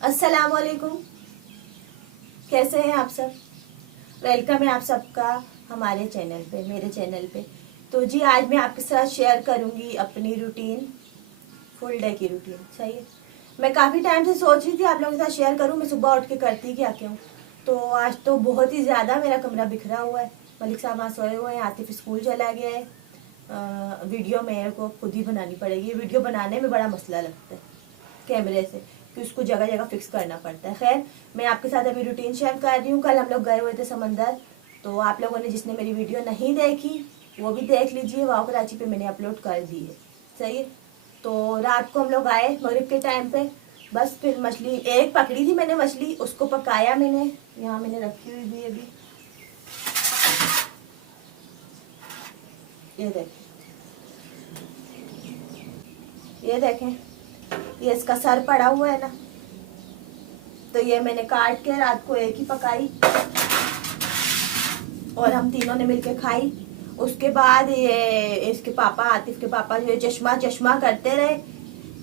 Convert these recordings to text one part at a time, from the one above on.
अस्सलाम वालेकुम। कैसे हैं आप सब? वेलकम है आप सबका हमारे चैनल पे, मेरे चैनल पे। तो जी आज मैं आपके साथ शेयर करूंगी अपनी रूटीन, फुल डे की रूटीन। सही है। मैं काफ़ी टाइम से सोच रही थी आप लोगों के साथ शेयर करूं, मैं सुबह उठ के करती क्या क्यों। तो आज तो बहुत ही ज़्यादा मेरा कमरा बिखरा हुआ है। मलिक साहब वहाँ सोए हुए हैं, आतिफ स्कूल चला गया है। वीडियो मेरे को खुद ही बनानी पड़ेगी। वीडियो बनाने में बड़ा मसला लगता है कैमरे से, कि उसको जगह जगह फिक्स करना पड़ता है। खैर, मैं आपके साथ अभी रूटीन शेयर कर रही हूँ। कल हम लोग गए हुए थे समंदर, तो आप लोगों ने जिसने मेरी वीडियो नहीं देखी वो भी देख लीजिए। वाओ कराची पे मैंने अपलोड कर दी है। सही है। तो रात को हम लोग आए मगरिब के टाइम पे। बस फिर मछली एक पकड़ी थी मैंने, मछली उसको पकाया मैंने। यहाँ मैंने रखी हुई थी अभी, ये देखें, ये देखें, ये इसका सर पड़ा हुआ है ना, तो ये मैंने काट के रात को एक ही पकाई और हम तीनों ने मिलके खाई। उसके बाद ये इसके पापा, आतिफ के पापा जो चश्मा चश्मा करते रहे।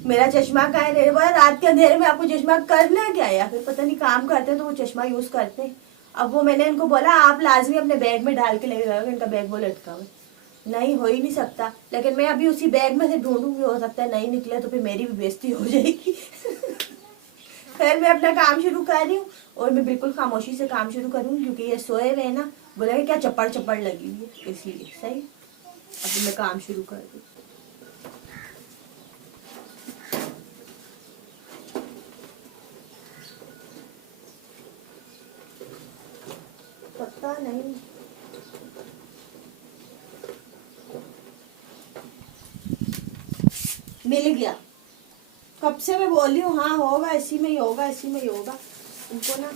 मेरा चश्मा कहाँ है? बोला रात के अंधेरे में आपको चश्मा करना क्या है, या फिर पता नहीं काम करते हैं तो वो चश्मा यूज करते हैं। अब वो मैंने इनको बोला आप लाजमी अपने बैग में डाल के ले जाओगे, इनका बैग वो लटका हुआ है। नहीं, हो ही नहीं सकता। लेकिन मैं अभी उसी बैग में से ढूंढूंगी, हो सकता है नहीं निकले तो फिर मेरी भी बेइज्जती हो जाएगी। खैर, मैं अपना काम शुरू कर रही हूँ और मैं बिल्कुल खामोशी से काम शुरू करूँगी क्योंकि ये सोए हुए हैं ना। बोला क्या चप्पड़ चप्पड़ लगी हुई है, इसलिए। सही। अभी मैं काम शुरू कर दूँ। पता नहीं, मिल गया। कब से मैं बोल रही हूँ हाँ होगा, इसी में ही होगा, इसी में ही होगा। उनको ना,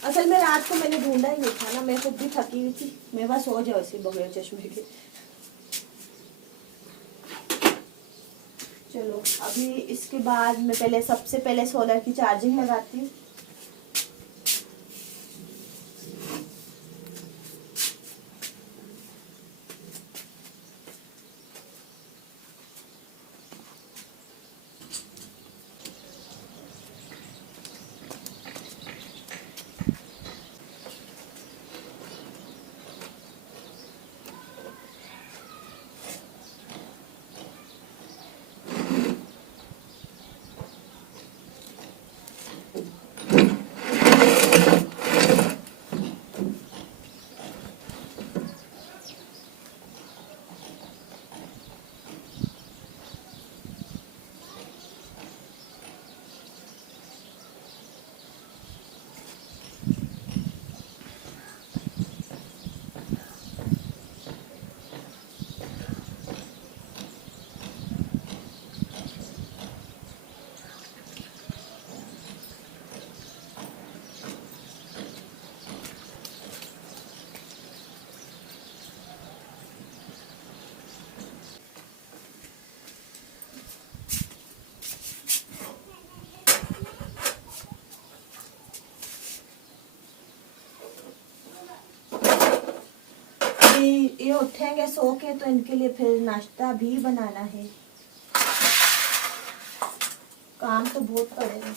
असल में रात को मैंने ढूंढा ही नहीं था ना, मैं खुद भी थकी हुई थी। मेरे पास हो जाए उसी बगैर चश्मे के। चलो अभी इसके बाद मैं पहले, सबसे पहले सोलर की चार्जिंग लगाती हूँ। ये उठेंगे सो के तो इनके लिए फिर नाश्ता भी बनाना है। काम तो बहुत पड़ेगा।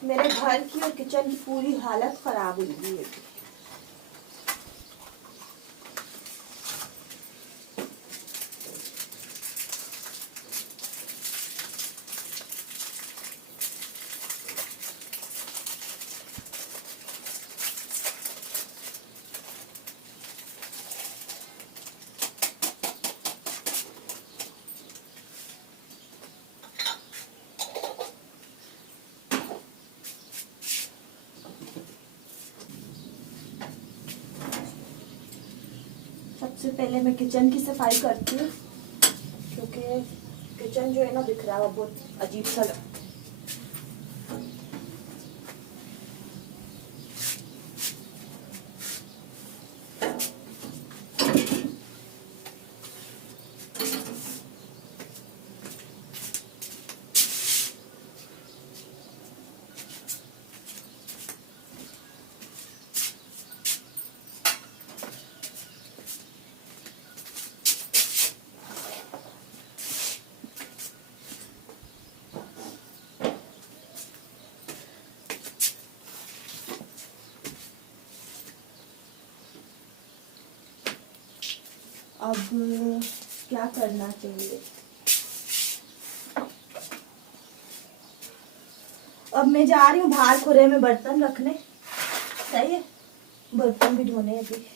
मेरे घर की और किचन की पूरी हालत खराब हुई है। सबसे पहले मैं किचन की सफाई करती हूँ क्योंकि किचन जो है ना बिखरा हुआ बहुत अजीब सा लगता है। अब क्या करना चाहिए? अब मैं जा रही हूँ बाहर खुरे में बर्तन रखने। सही है, बर्तन भी धोने हैं अभी।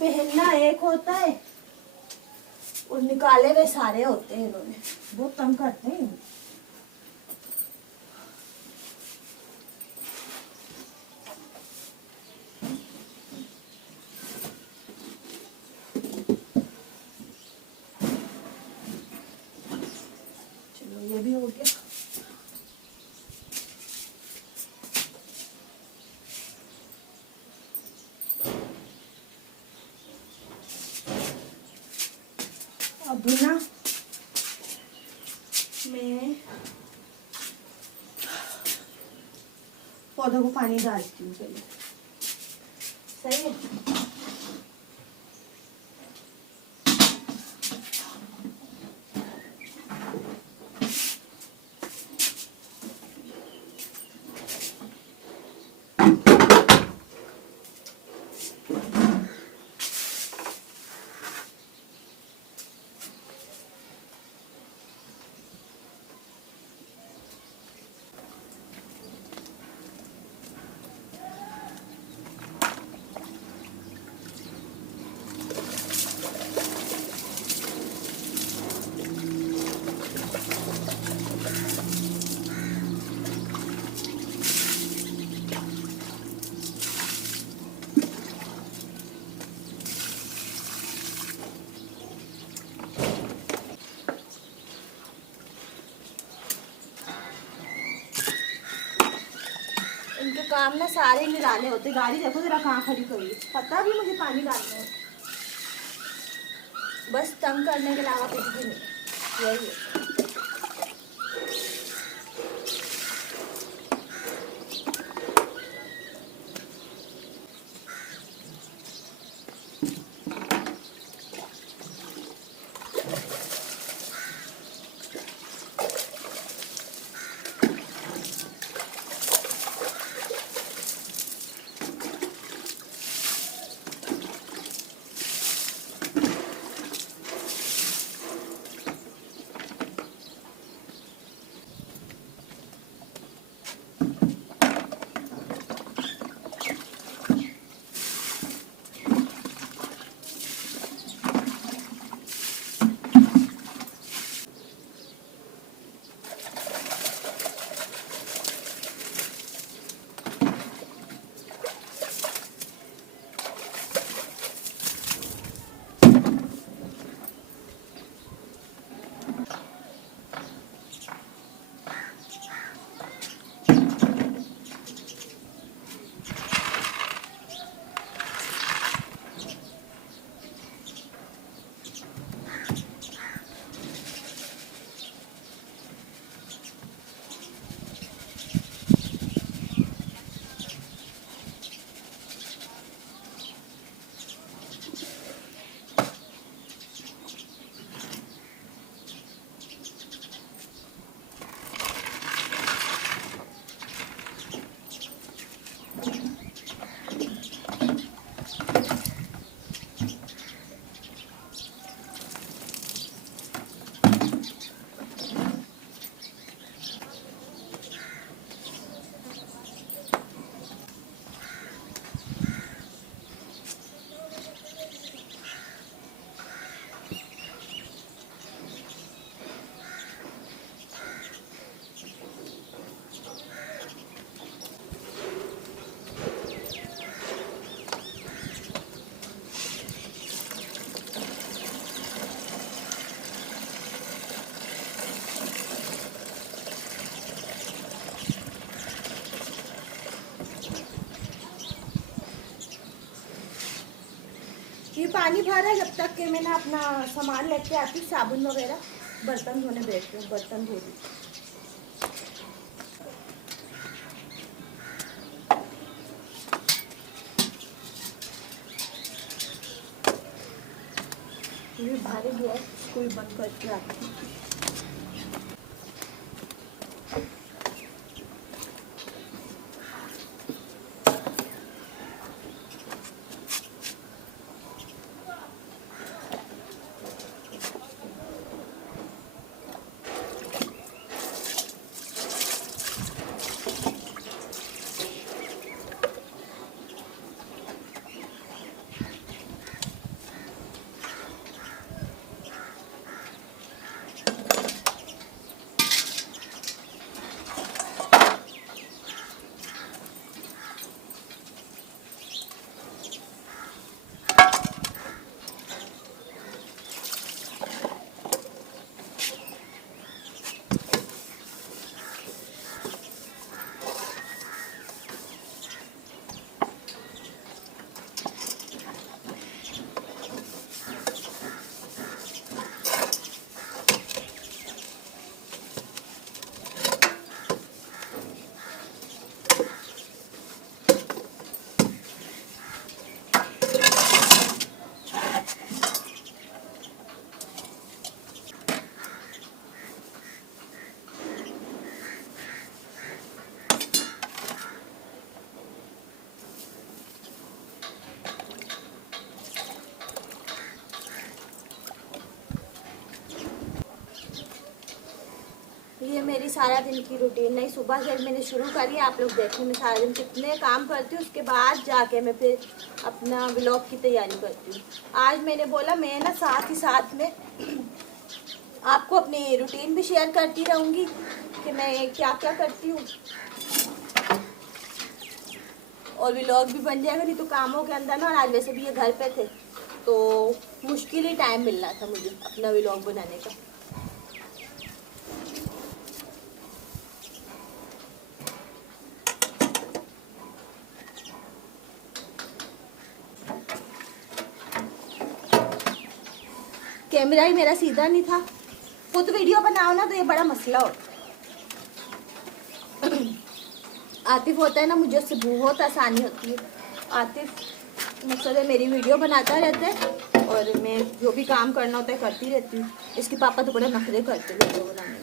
पहनना एक होता है और निकाले हुए सारे होते हैं। इन्होंने बहुत तंग करते हैं। चलो ये भी हो गया। अब ना मैं पौधों को पानी डालती हूँ पहले। सही है। इनके काम ना सारे निराले होते। गाड़ी देखो जरा कहाँ खड़ी करी है। पता भी मुझे पानी डालना है, बस तंग करने के अलावा कुछ भी नहीं। यही है। पानी भरा है, जब तक कि मैंने अपना सामान लेके आती हूँ, साबुन वगैरह, बर्तन धोने बैठती हूँ, बर्तन धो दी। ये भारी गैस कोई बंद करके आती हूँ। ये मेरी सारा दिन की रूटीन नहीं, सुबह से मैंने शुरू करी। आप लोग देखें मैं सारा दिन कितने काम करती हूँ, उसके बाद जाके मैं फिर अपना व्लॉग की तैयारी करती हूँ। आज मैंने बोला मैं ना साथ ही साथ में आपको अपनी रूटीन भी शेयर करती रहूँगी कि मैं क्या क्या करती हूँ, और व्लॉग भी बन जाएगा। नहीं तो कामों के अंदर ना, और आज वैसे भी ये घर पे थे तो मुश्किल ही टाइम मिल रहा था मुझे अपना व्लॉग बनाने का। कैमरा ही मेरा सीधा नहीं था। खुद वीडियो बनाओ ना तो ये बड़ा मसला होता है। आतिफ होता है ना, मुझे उससे बहुत आसानी होती है। आतिफ मकसद है मेरी वीडियो बनाता रहता है और मैं जो भी काम करना होता है करती रहती हूँ। इसके पापा तो बड़े नखरे करते हैं वीडियो बनाने में।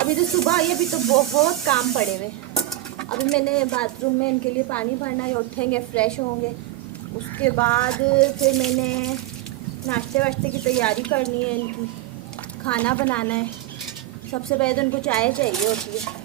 अभी तो सुबह आई, अभी तो बहुत काम पड़े हुए। अभी मैंने बाथरूम में इनके लिए पानी भरना है, उठेंगे फ्रेश होंगे, उसके बाद फिर मैंने नाश्ते वाश्ते की तैयारी करनी है, इनकी खाना बनाना है। सबसे पहले तो इनको चाय चाहिए होती है।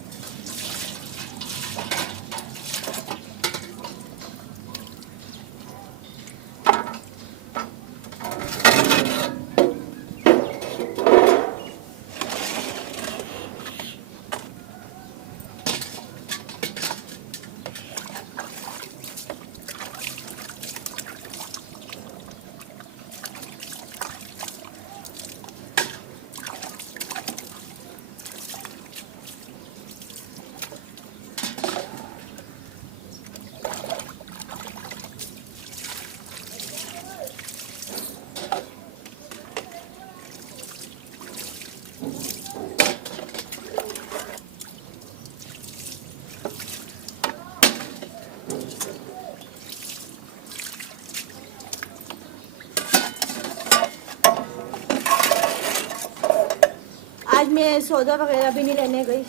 मैं सौदा वगैरह भी नहीं लेने गई।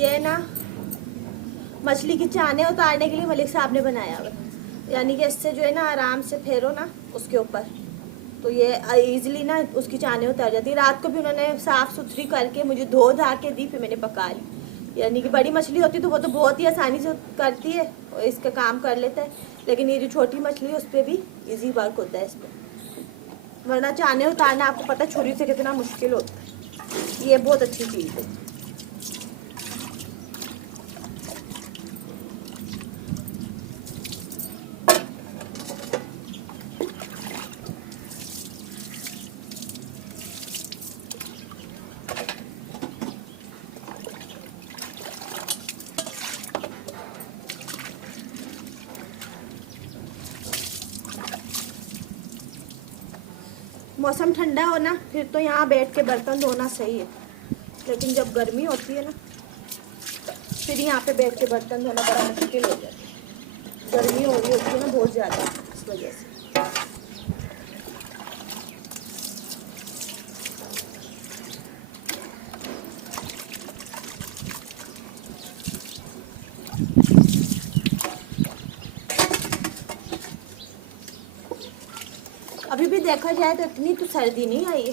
ये ना मछली की चाने उतारने के लिए मलिक साहब ने बनाया हुआ, यानी कि इससे जो है ना आराम से फेरो ना उसके ऊपर, तो ये इजीली ना उसकी चाने उतर जाती है। रात को भी उन्होंने साफ़ सुथरी करके मुझे धो धा के दी, फिर मैंने पका ली। यानी कि बड़ी मछली होती तो वो तो बहुत ही आसानी से करती है और इसका काम कर लेता है, लेकिन ये जो छोटी मछली है उस पर भी ईजी वर्क होता है इसमें, वरना चाने उतारना आपको पता है छुरी से कितना मुश्किल होता है। ये बहुत अच्छी चीज़ है। मौसम ठंडा हो ना फिर तो यहाँ बैठ के बर्तन धोना सही है, लेकिन जब गर्मी होती है ना फिर यहाँ पे बैठ के बर्तन धोना बड़ा मुश्किल हो जाता है। गर्मी हो रही होती है ना बहुत ज़्यादा, इस वजह से। अभी भी देखा जाए तो इतनी तो सर्दी नहीं आई है,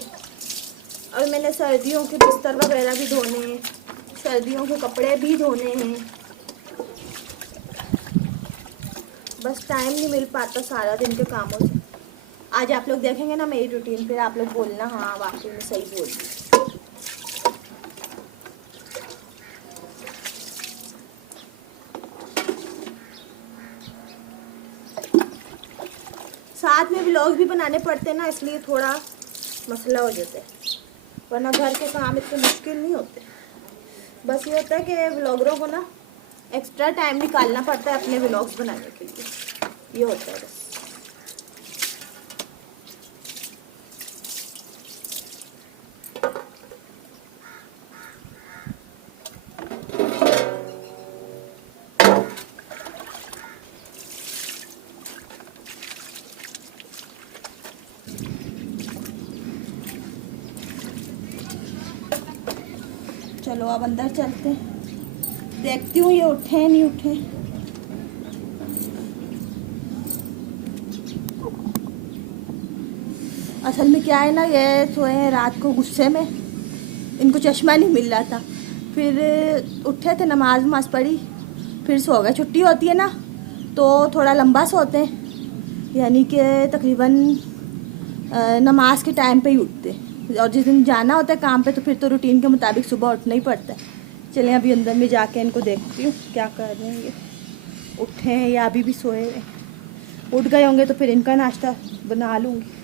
और मैंने सर्दियों के बिस्तर वगैरह भी धोने हैं, सर्दियों के कपड़े भी धोने हैं, बस टाइम नहीं मिल पाता सारा दिन के कामों से। आज आप लोग देखेंगे ना मेरी रूटीन, फिर आप लोग बोलना हाँ वाकई में सही बोल रही। साथ में व्लॉग भी बनाने पड़ते हैं ना, इसलिए थोड़ा मसला हो जाता है, वरना घर के काम इतने मुश्किल नहीं होते। बस ये होता है कि व्लॉगरों को ना एक्स्ट्रा टाइम निकालना पड़ता है अपने व्लॉग्स बनाने के लिए, ये होता है बस। चलो अब अंदर चलते हैं, देखती हूँ ये उठे नहीं उठे। असल में क्या है ना, ये सोए हैं रात को गुस्से में, इनको चश्मा नहीं मिल रहा था, फिर उठे थे, नमाज वमाज पढ़ी, फिर सो गए। छुट्टी होती है ना तो थोड़ा लंबा सोते हैं, यानी कि तकरीबन नमाज के टाइम पे ही उठते, और जिस दिन जाना होता है काम पे तो फिर तो रूटीन के मुताबिक सुबह उठना ही पड़ता है। चलें अभी अंदर में जाके इनको देखती हूँ क्या कर रहे हैं, ये उठे हैं या अभी भी सोए हैं। उठ गए होंगे तो फिर इनका नाश्ता बना लूँगी।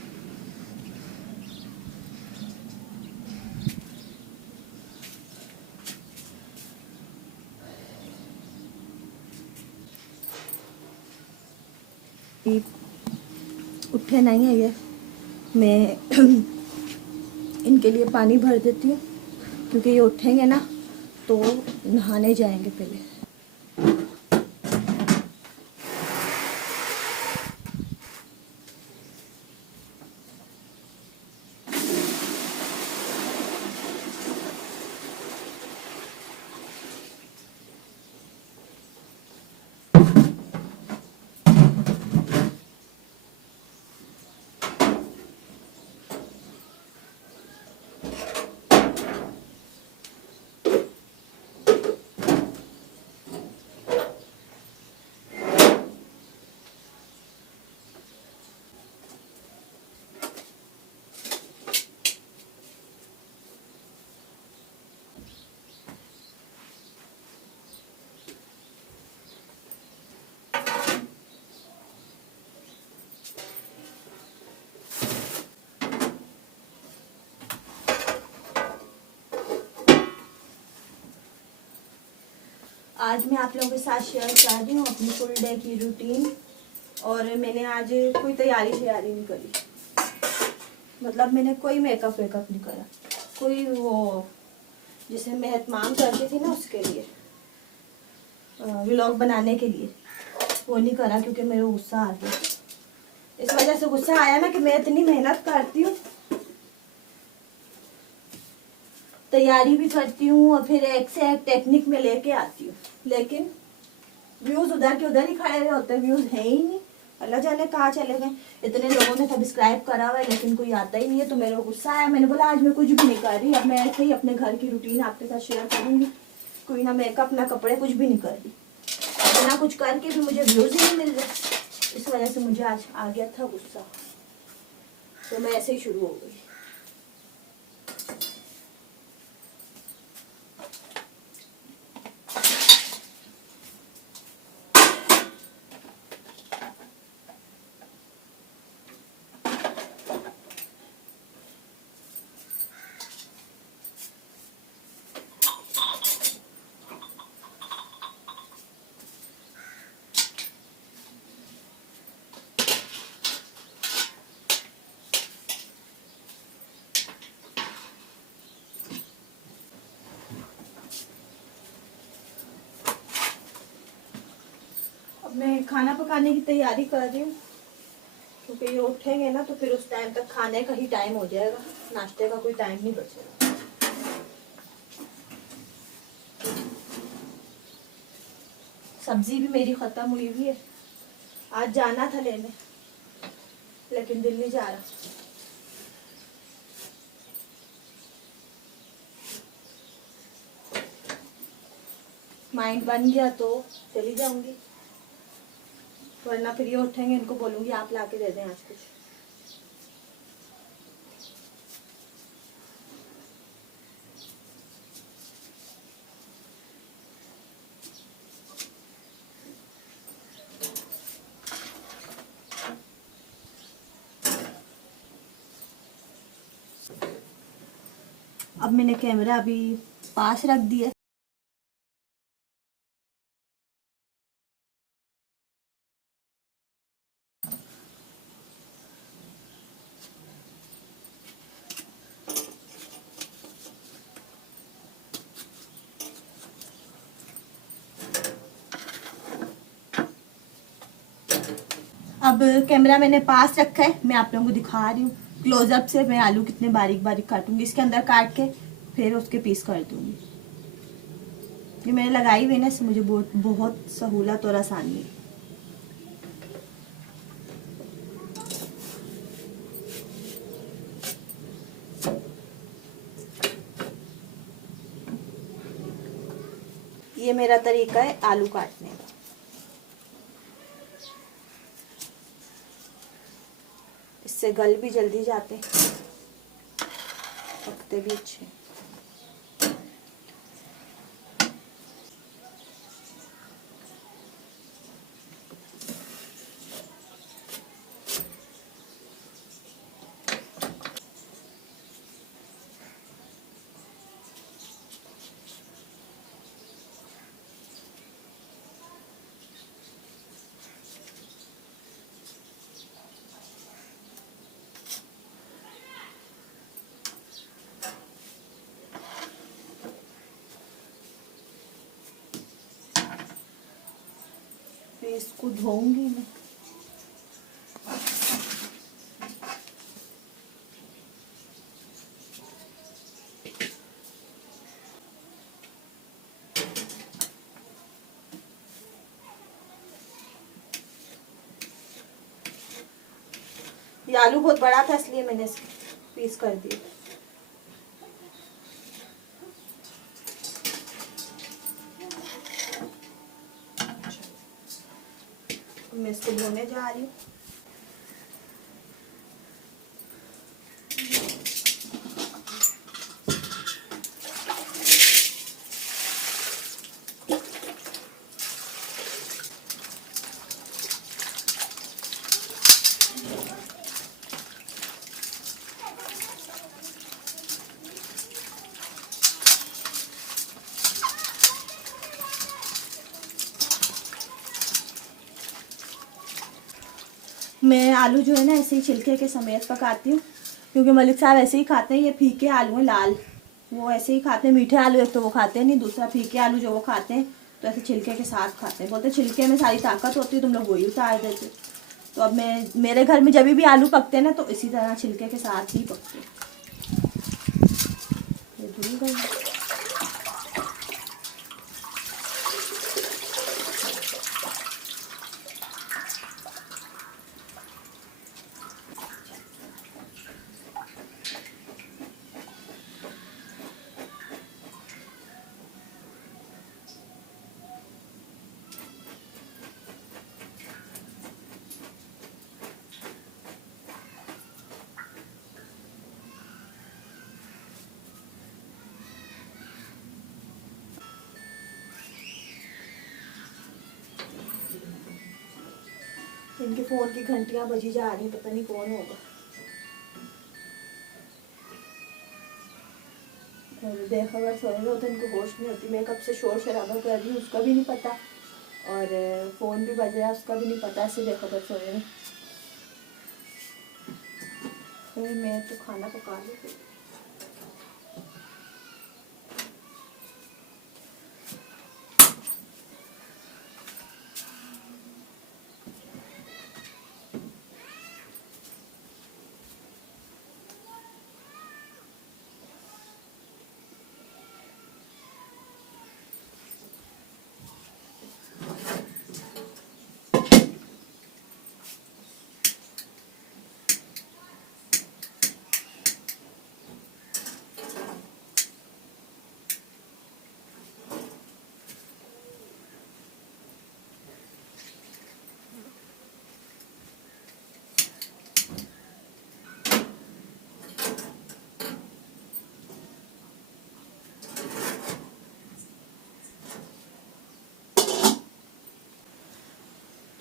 उठे नहीं है ये, मैं इनके लिए पानी भर देती हूँ, क्योंकि ये उठेंगे ना तो नहाने जाएंगे पहले। आज मैं आप लोगों के साथ शेयर कर रही हूँ अपनी फुल डे की रूटीन, और मैंने आज कोई तैयारी नहीं करी, मतलब मैंने कोई मेकअप वेकअप नहीं करा, कोई वो जिसे मैं एहतमाम करती थी ना उसके लिए, व्लॉग बनाने के लिए, वो नहीं करा क्योंकि मेरे गुस्सा आ गया। इस वजह से गुस्सा आया ना कि मैं इतनी मेहनत करती हूँ, तैयारी भी करती हूँ और फिर एक से एक टेक्निक में लेके आती हूँ, लेकिन व्यूज उधर के उधर ही खड़े होते, व्यूज है ही नहीं। अल्लाह जाने कहाँ चले गए। इतने लोगों ने सब्सक्राइब करा हुआ है लेकिन कोई आता ही नहीं है। तो मेरे को गुस्सा आया, मैंने बोला आज मैं कुछ भी नहीं कर रही, अब मैं ऐसे ही अपने घर की रूटीन आपके साथ शेयर करूंगी। कोई ना मेकअप ना कपड़े, कुछ भी नहीं कर रही। बिना कुछ करके भी मुझे व्यूज ही नहीं मिल रहे, इस वजह से मुझे आज आ गया था गुस्सा, तो मैं ऐसे ही शुरू हो गई। मैं खाना पकाने की तैयारी कर रही हूँ, क्योंकि ये उठेंगे ना तो फिर उस टाइम तक खाने का ही टाइम हो जाएगा, नाश्ते का कोई टाइम नहीं बचेगा। सब्जी भी मेरी खत्म हुई हुई है, आज जाना था लेने लेकिन दिल नहीं जा रहा। माइंड बन गया तो चली जाऊंगी, वरना फिर ये उठेंगे, इनको बोलूंगी आप लाके दे दें आज कुछ। अब मैंने कैमरा अभी पास रख दिया। अब कैमरा मैंने पास रखा है, मैं आप लोगों को दिखा रही हूँ क्लोजअप से। मैं आलू कितने बारीक बारीक काटूंगी, इसके अंदर काट के फिर उसके पीस कर दूंगी। ये मैंने लगाई हुई ना, इससे मुझे बहुत बहुत सहूलत और आसानी है। ये मेरा तरीका है आलू काटने का। इससे गल भी जल्दी जाते, पकते भी अच्छे। फिर इसको धोऊंगी मैं। ये आलू बहुत बड़ा था इसलिए मैंने इसको पीस कर दिया। मैं इसको धोने जा रही हूँ। मैं आलू जो है ना ऐसे ही छिलके के समेत पकाती हूँ, क्योंकि मलिक साहब ऐसे ही खाते हैं। ये फीके आलू हैं लाल, वो ऐसे ही खाते हैं। मीठे आलू एक तो वो खाते हैं नहीं, दूसरा फीके आलू जो वो खाते हैं तो ऐसे छिलके के साथ खाते हैं। बोलते छिलके में सारी ताकत होती है, तुम लोग वही उतार देते। तो अब मेरे घर में जब भी आलू पकते हैं ना तो इसी तरह छिलके के साथ ही पकते हैं। ये धुल गए। इनके फोन की घंटियां बजी जा रही, पता नहीं कौन होगा। और बेखबर सोए हुए तो इनको होश नहीं होती। मैं कब से शोर शराबा कर रही हूँ उसका भी नहीं पता, और फोन भी बज रहा है उसका भी नहीं पता, ऐसे बेखबर सोए हुए। फिर मैं तो खाना पका लूँ।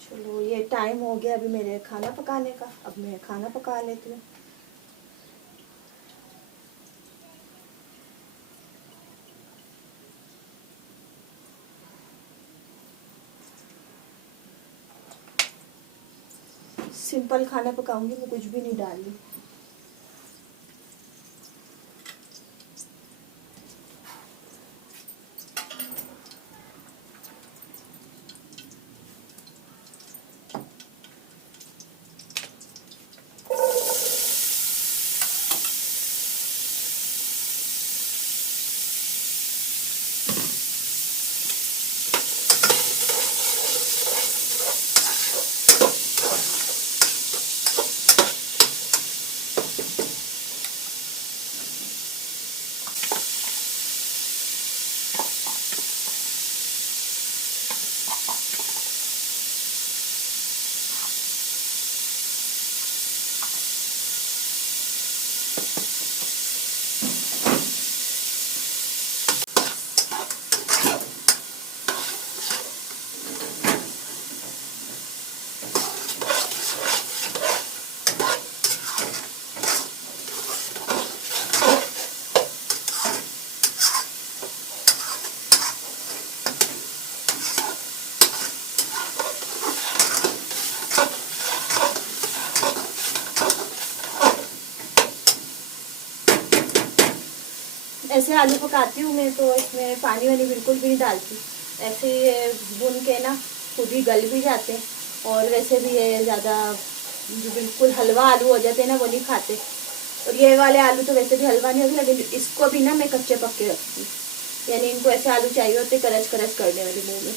चलो ये टाइम हो गया अभी मेरे खाना पकाने का। अब मैं खाना पका लेती हूँ। सिंपल खाना पकाऊंगी, मैं कुछ भी नहीं डाल रही। ऐसे आलू पकाती हूँ मैं तो इसमें पानी वानी बिल्कुल भी नहीं डालती। ऐसे ही भून के ना खुद ही गल भी जाते हैं। और वैसे भी ये ज़्यादा जो बिल्कुल हलवा आलू हो जाते हैं ना वो नहीं खाते। और ये वाले आलू तो वैसे भी हलवा नहीं होते, लेकिन इसको भी ना मैं कच्चे पक्के रखती हूँ। यानी इनको ऐसे आलू चाहिए होते करच करच करने वाले मुँह में,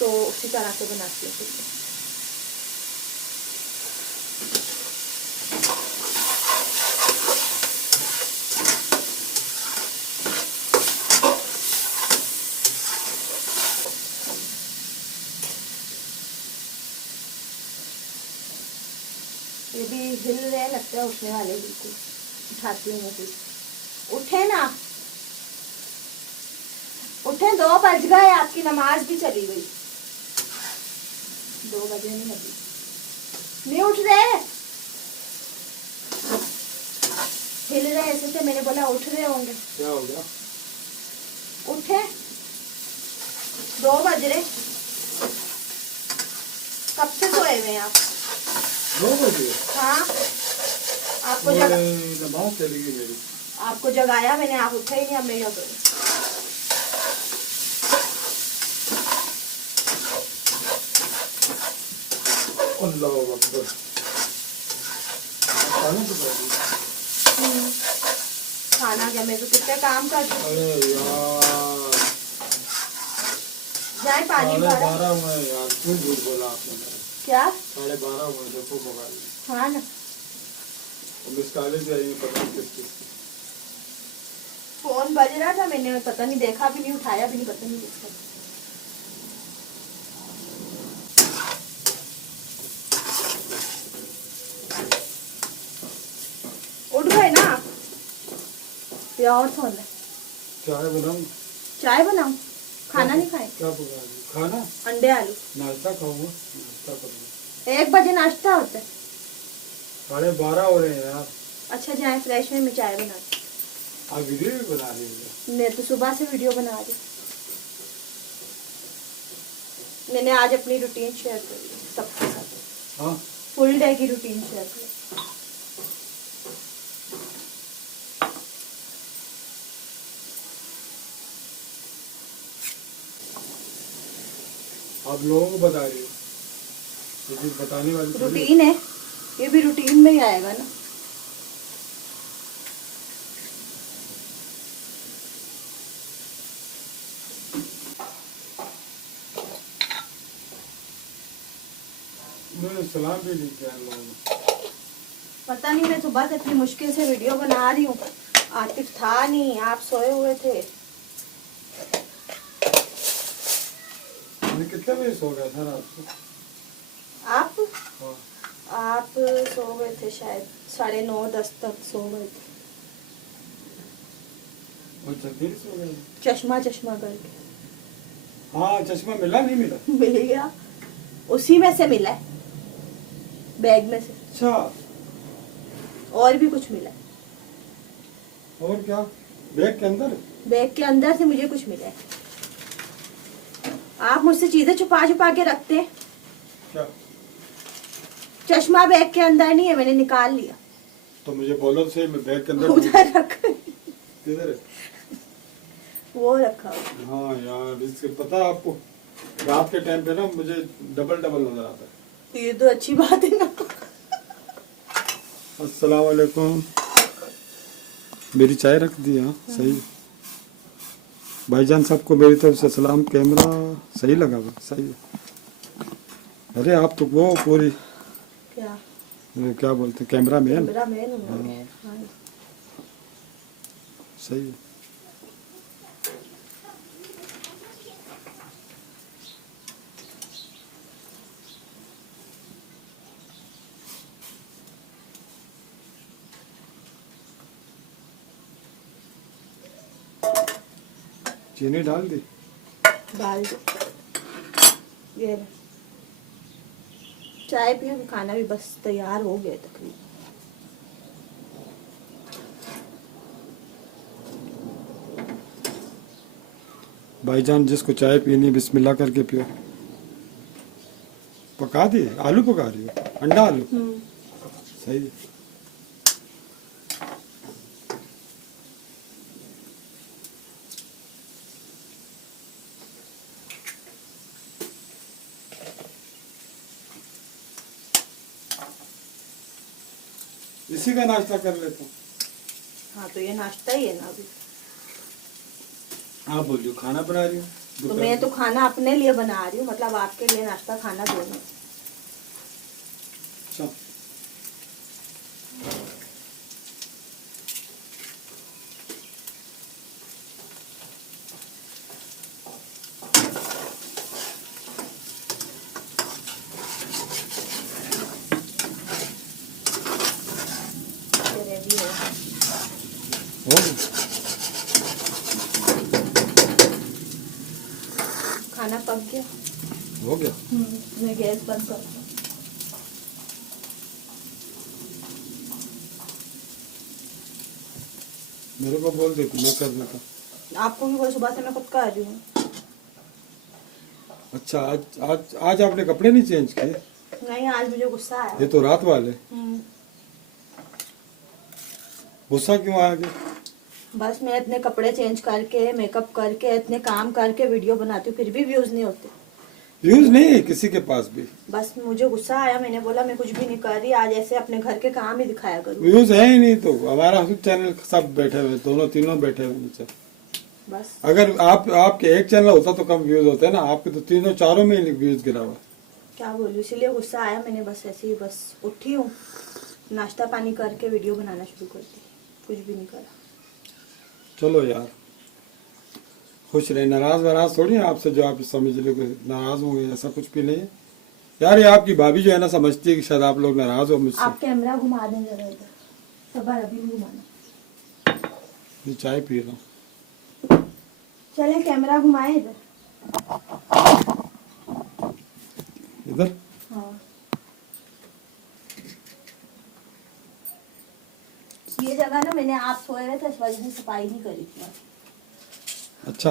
तो उसी तरह से बनाती हूँ। ये भी हिल रहे, लगता है उठने वाले। बिल्कुल उठाती हूँ मैं फिर। उठे ना, उठे, 2 बज गए, आपकी नमाज भी चली गई। 2 बजे नहीं अभी, नहीं उठ रहे, हिल रहे ऐसे थे। मैंने बोला उठ रहे होंगे। क्या हो गया? उठे, 2 बज रहे। कब से सोए हुए आप? 2 बजे? हाँ, आपको नमाज चली गई मेरी। आपको जगाया मैंने, आप उठे ही नहीं। अब मैं तो अल्लाह अकबर। खाना तो पड़ा। खाना क्या, मैं तो कितने काम करती हूँ। अरे यार जाए पानी भरा। 12:30 हुए यार, क्यों झूठ बोला आपने? क्या? 12:30 हुए, देखो मोबाइल में हाँ ना, मिस कॉलेज आई है, पता नहीं किस किस की। फोन बज रहा था, मैंने पता नहीं देखा भी नहीं, उठाया भी नहीं, पता नहीं किसका। उठ गए ना आप? या और सोना है? चाय बनाऊं? चाय बनाऊं? खाना नहीं खाए? क्या पका? खाना अंडे आलू। नाश्ता खाऊंगा, नाश्ता करूंगा। 1 बजे नाश्ता होता है? 12:30 हो रहे हैं यार। अच्छा जाए फ्रेश में, मैं चाय बना। आप वीडियो भी बना रही है? मैं तो सुबह से वीडियो बना रही। मैंने आज अपनी रूटीन शेयर करी सबके साथ। हाँ फुल डे की रूटीन शेयर करी। आप लोगों को बता रही हो, ये चीज बताने वाली थोड़ी है। रूटीन है, ये भी रूटीन में ही आएगा ना। मैंने सलाम भी नहीं किया इन लोगों ने। पता नहीं, मैं सुबह से इतनी मुश्किल से वीडियो बना रही हूँ। आतिफ था नहीं, आप सोए हुए थे। मैं कितने बजे सो गया था रात को? आप हाँ। आप सो गए थे शायद 9:30-10 तक सो गए थे। अच्छा फिर सो गया? चश्मा करके। हाँ चश्मा मिला नहीं मिला? मिल गया, उसी में से मिला है, बैग में से। अच्छा, और भी कुछ मिला है। और क्या? बैग के अंदर? बैग के अंदर से मुझे कुछ मिला है। आप मुझसे चीजें छुपा के रखते हैं। क्या? चश्मा बैग के अंदर नहीं है, मैंने निकाल लिया। तो मुझे बोलो से, मैं बैग के अंदर उधर रख, किधर है? वो रखा हुआ। हाँ यार, इसके पता है आपको, रात के टाइम पे ना मुझे डबल नजर आता है। ये तो अच्छी बात है ना। अस्सलाम वालेकुम। मेरी चाय रख दी? हाँ सही। भाईजान साहब को मेरी तरफ से सलाम। कैमरा सही लगा हुआ? सही है। अरे आप तो वो पूरी क्या? वो क्या बोलते हैं, कैमरा मैन। कैमरा मैन हूँ मैं। हाँ। सही है। चीनी डाल दी? डाल दो। ये ले। चाय पियो, खाना भी बस तैयार हो गया तकरीबन। भाईजान जिसको चाय पीनी बिस्मिल्लाह करके पियो। पका दिए? आलू पका रही हो? अंडा आलू? सही है। इसी का नाश्ता कर लेता हूँ। हाँ तो ये नाश्ता ही है ना अभी। आप बोलियो खाना बना रही हूँ? तो मैं तो खाना अपने लिए बना रही हूँ, मतलब आपके लिए नाश्ता खाना दोनों। अच्छा। ये रेडी है। हो गया? खाना पक गया। हो गया। मैं गैस बंद कर दूँ। मेरे को बोल देती, मैं कर देता। आपको भी बोल, सुबह से मैं खुद कर रही हूँ। अच्छा, आज आज आज आपने कपड़े नहीं चेंज किए? नहीं, आज मुझे गुस्सा आया। ये तो रात वाले। हम्म। गुस्सा क्यों आ गया? बस मैं इतने कपड़े चेंज करके, मेकअप करके, इतने काम करके वीडियो बनाती हूँ, फिर भी व्यूज नहीं होते। व्यूज नहीं है किसी के पास भी। बस मुझे गुस्सा आया, मैंने बोला मैं कुछ भी नहीं कर रही, आज ऐसे अपने घर के काम ही दिखाया करूँ। व्यूज है ही नहीं तो हमारा यूट्यूब चैनल सब बैठे हुए, दोनों तीनों बैठे हुए नीचे। बस अगर आपके एक चैनल होता तो कम व्यूज होते हैं ना, आपके तो तीनों चारों में व्यूज गिरा हुआ। क्या बोलूं, इसीलिए गुस्सा आया, मैंने बस ऐसे ही बस उठी हूँ, नाश्ता पानी करके वीडियो बनाना शुरू कर दी, कुछ भी नहीं करा। चलो यार खुश रहे, नाराज वराज थोड़ी है आपसे जो आप समझ लो कि नाराज होंगे, ऐसा कुछ भी नहीं है यार। ये आपकी भाभी जो है ना समझती है कि शायद आप लोग नाराज हो मुझसे। आप कैमरा घुमा दें जरा इधर, सबर अभी नहीं घुमाना। मैं चाय पी रहा हूँ। चले कैमरा घुमाए इधर। इधर हाँ ये जगह ना मैंने आप सोए रहे थे इस वजह से सफाई नहीं करी थी। अच्छा।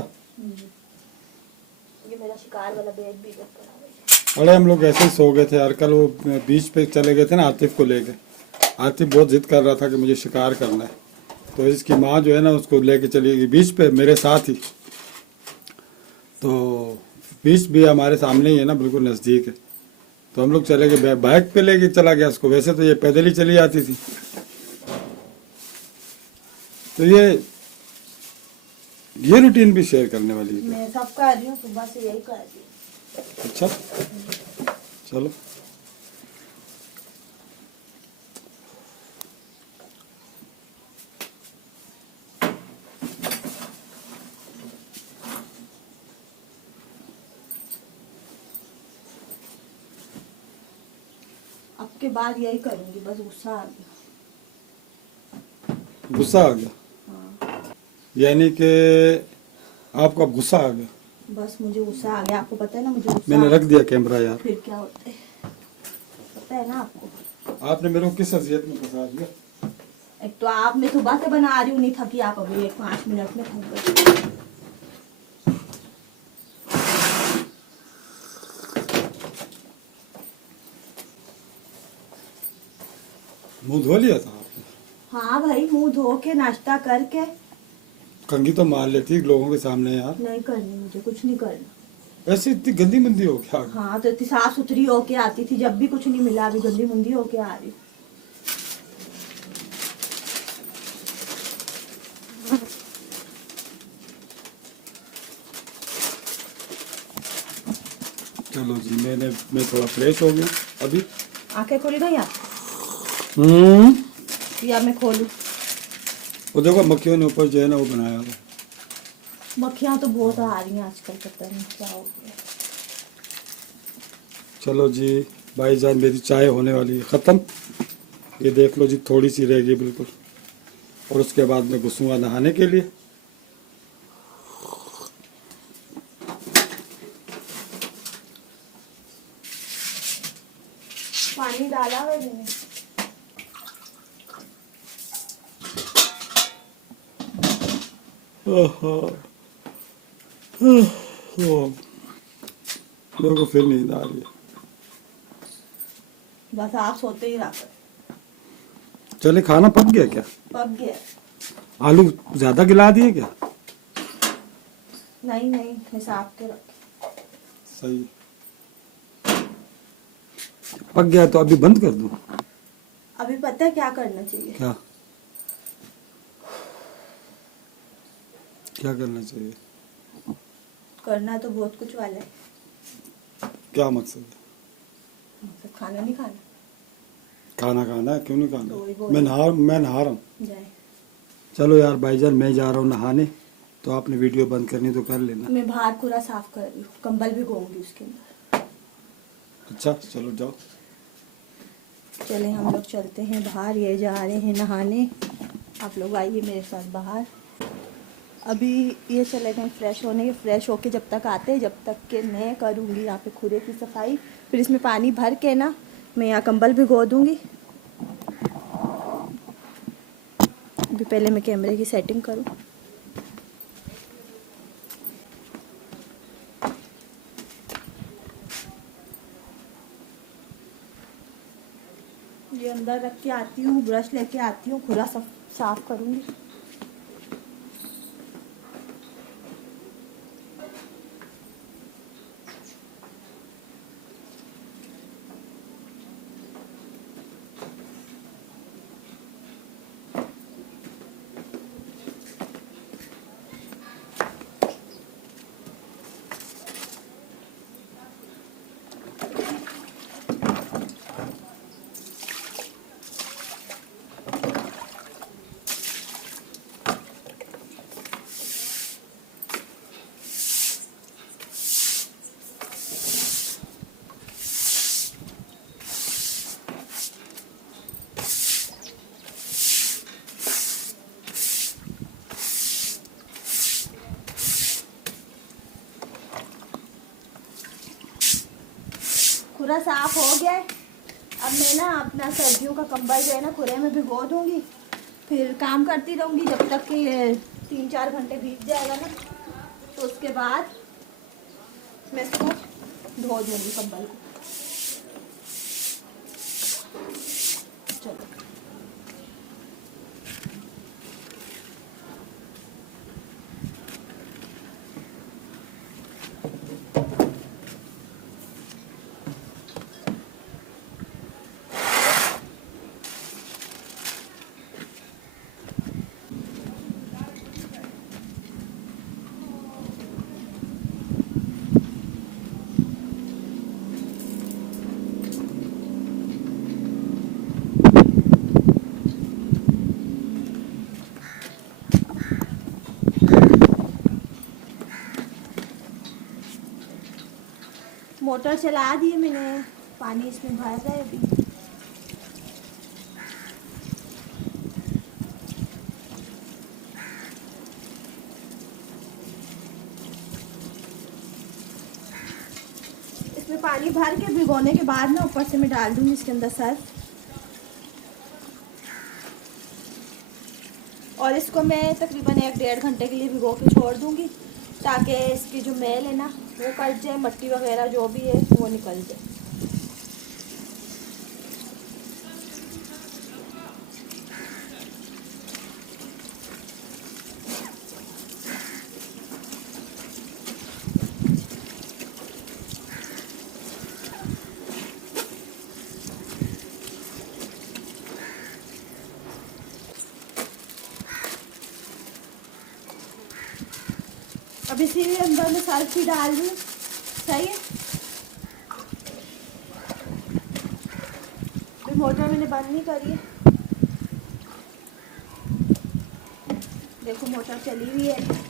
ये मेरा शिकार वाला बेड भी इधर पड़ा हुआ है। अरे हम लोग ऐसे ही सो गए थे यार, कल वो बीच पे चले गए थे ना आतिफ को लेके। आतिफ बहुत जिद कर रहा था कि मुझे शिकार करना है, तो इसकी माँ जो है ना उसको लेके चली गई बीच पे मेरे साथ ही। तो बीच भी हमारे सामने ही है ना, बिल्कुल नज़दीक है। तो हम लोग चले गए, बाइक पे लेके चला गया उसको, वैसे तो ये पैदल ही चली आती थी। तो ये रूटीन भी शेयर करने वाली है। मैं सब कर रही हूँ, सुबह से यही कर रही हूँ। अच्छा चलो। अब के बाद यही करूंगी, बस गुस्सा आ गया। गुस्सा आ गया? हाँ यानी कि आपको अब गुस्सा आ गया? बस मुझे गुस्सा आ गया, आपको पता है ना मुझे गुस्सा मैंने रख दिया कैमरा यार। फिर क्या होता है पता है ना आपको। आपने मेरे को किस अजियत में फंसा दिया? एक तो आप, मैं सुबह से बना रही हूँ, नहीं थकी आप अभी 5 मिनट में थक गए। मुंह धो लिया था आपने? हाँ भाई, मुंह धो के नाश्ता करके। कंघी तो मार लेती लोगों के सामने यार। नहीं करनी, मुझे कुछ नहीं करना। ऐसे इतनी गंदी मंदी हो क्या? हाँ तो इतनी साफ सुथरी होके आती थी, जब भी कुछ नहीं मिला, अभी गंदी मुंदी होके आ रही। चलो जी, मैं थोड़ा फ्रेश हो गया अभी। आंखें खोल गई आप? या मैं खोलूं? वो देखो मक्खियों ने ऊपर जो है ना वो बनाया हुआ। मक्खियाँ तो बहुत आ रही हैं आजकल, पता नहीं क्या हो गया। चलो जी भाईजान, मेरी चाय होने वाली है ख़त्म। ये देख लो जी, थोड़ी सी रह गई बिल्कुल, और उसके बाद मैं घुसूँगा नहाने के लिए। पानी डाला है मैंने। मेरे को फिर नींद आ रही है। बस आप सोते ही रहा। चले, खाना पक गया क्या? पक गया। आलू ज्यादा गिला दिए क्या? नहीं नहीं, हिसाब के रख। सही। पक गया तो अभी बंद कर दूं? अभी पता है क्या करना चाहिए? क्या क्या करना चाहिए? करना तो बहुत कुछ वाला है। क्या मकसद है? मतलब खाना नहीं खाना। खाना खाना है, क्यों नहीं तो वही खाना? बोल- मैं नहा रहा हूँ। जाए। चलो यार भाईजान, मैं जा रहा हूँ नहाने, तो आपने वीडियो बंद करनी तो कर लेना। मैं बाहर पूरा साफ कर रही हूँ, कंबल भी घूमूंगी उसके अंदर। अच्छा चलो जाओ। चले हम लोग चलते हैं बाहर, ये जा रहे हैं नहाने, आप लोग आइए मेरे साथ बाहर। अभी ये चले गए फ्रेश होने, ये फ्रेश होके जब तक आते हैं, जब तक के मैं करूँगी यहाँ पे खुदे की सफाई। फिर इसमें पानी भर के ना मैं यहाँ कंबल भिगो दूँगी। अभी पहले मैं कैमरे की सेटिंग करूँ। ये अंदर रख के आती हूँ, ब्रश लेके आती हूँ, खुला सब साफ करूँगी। पूरा साफ हो गया है। अब मैं ना अपना सर्दियों का कंबल जो है ना खुरे में भिगो दूंगी, फिर काम करती रहूंगी जब तक कि ये 3-4 घंटे भीग जाएगा ना, तो उसके बाद मैं इसको धो दूंगी कंबल को। चलो मोटर चला दी मैंने, पानी इसमें भर रहा है अभी। इसमें पानी भर के भिगोने के बाद ना ऊपर से मैं डाल दूंगी इसके अंदर सर्फ, और इसको मैं तकरीबन 1-1.5 घंटे के लिए भिगो के छोड़ दूंगी, ताकि इसकी जो मैल है ना वो कट जाए, मट्टी वगैरह जो भी है वो निकल जाए। अब इसी अंदर में सर्फ भी डाल दूँ, सही है। अभी मोटर मैंने बंद नहीं करी है, देखो मोटर चली हुई है।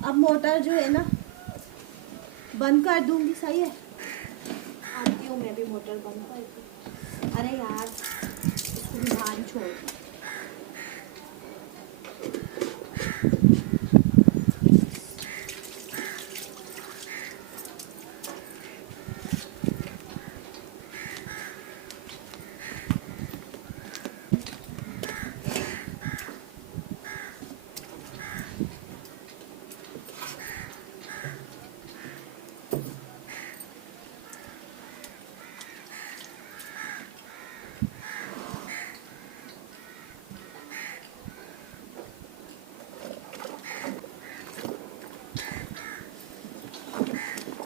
अब मोटर जो है ना बंद कर दूंगी, सही है। आती हूँ मैं भी मोटर बंद कर दूँ। अरे यार इसको ध्यान छोड़,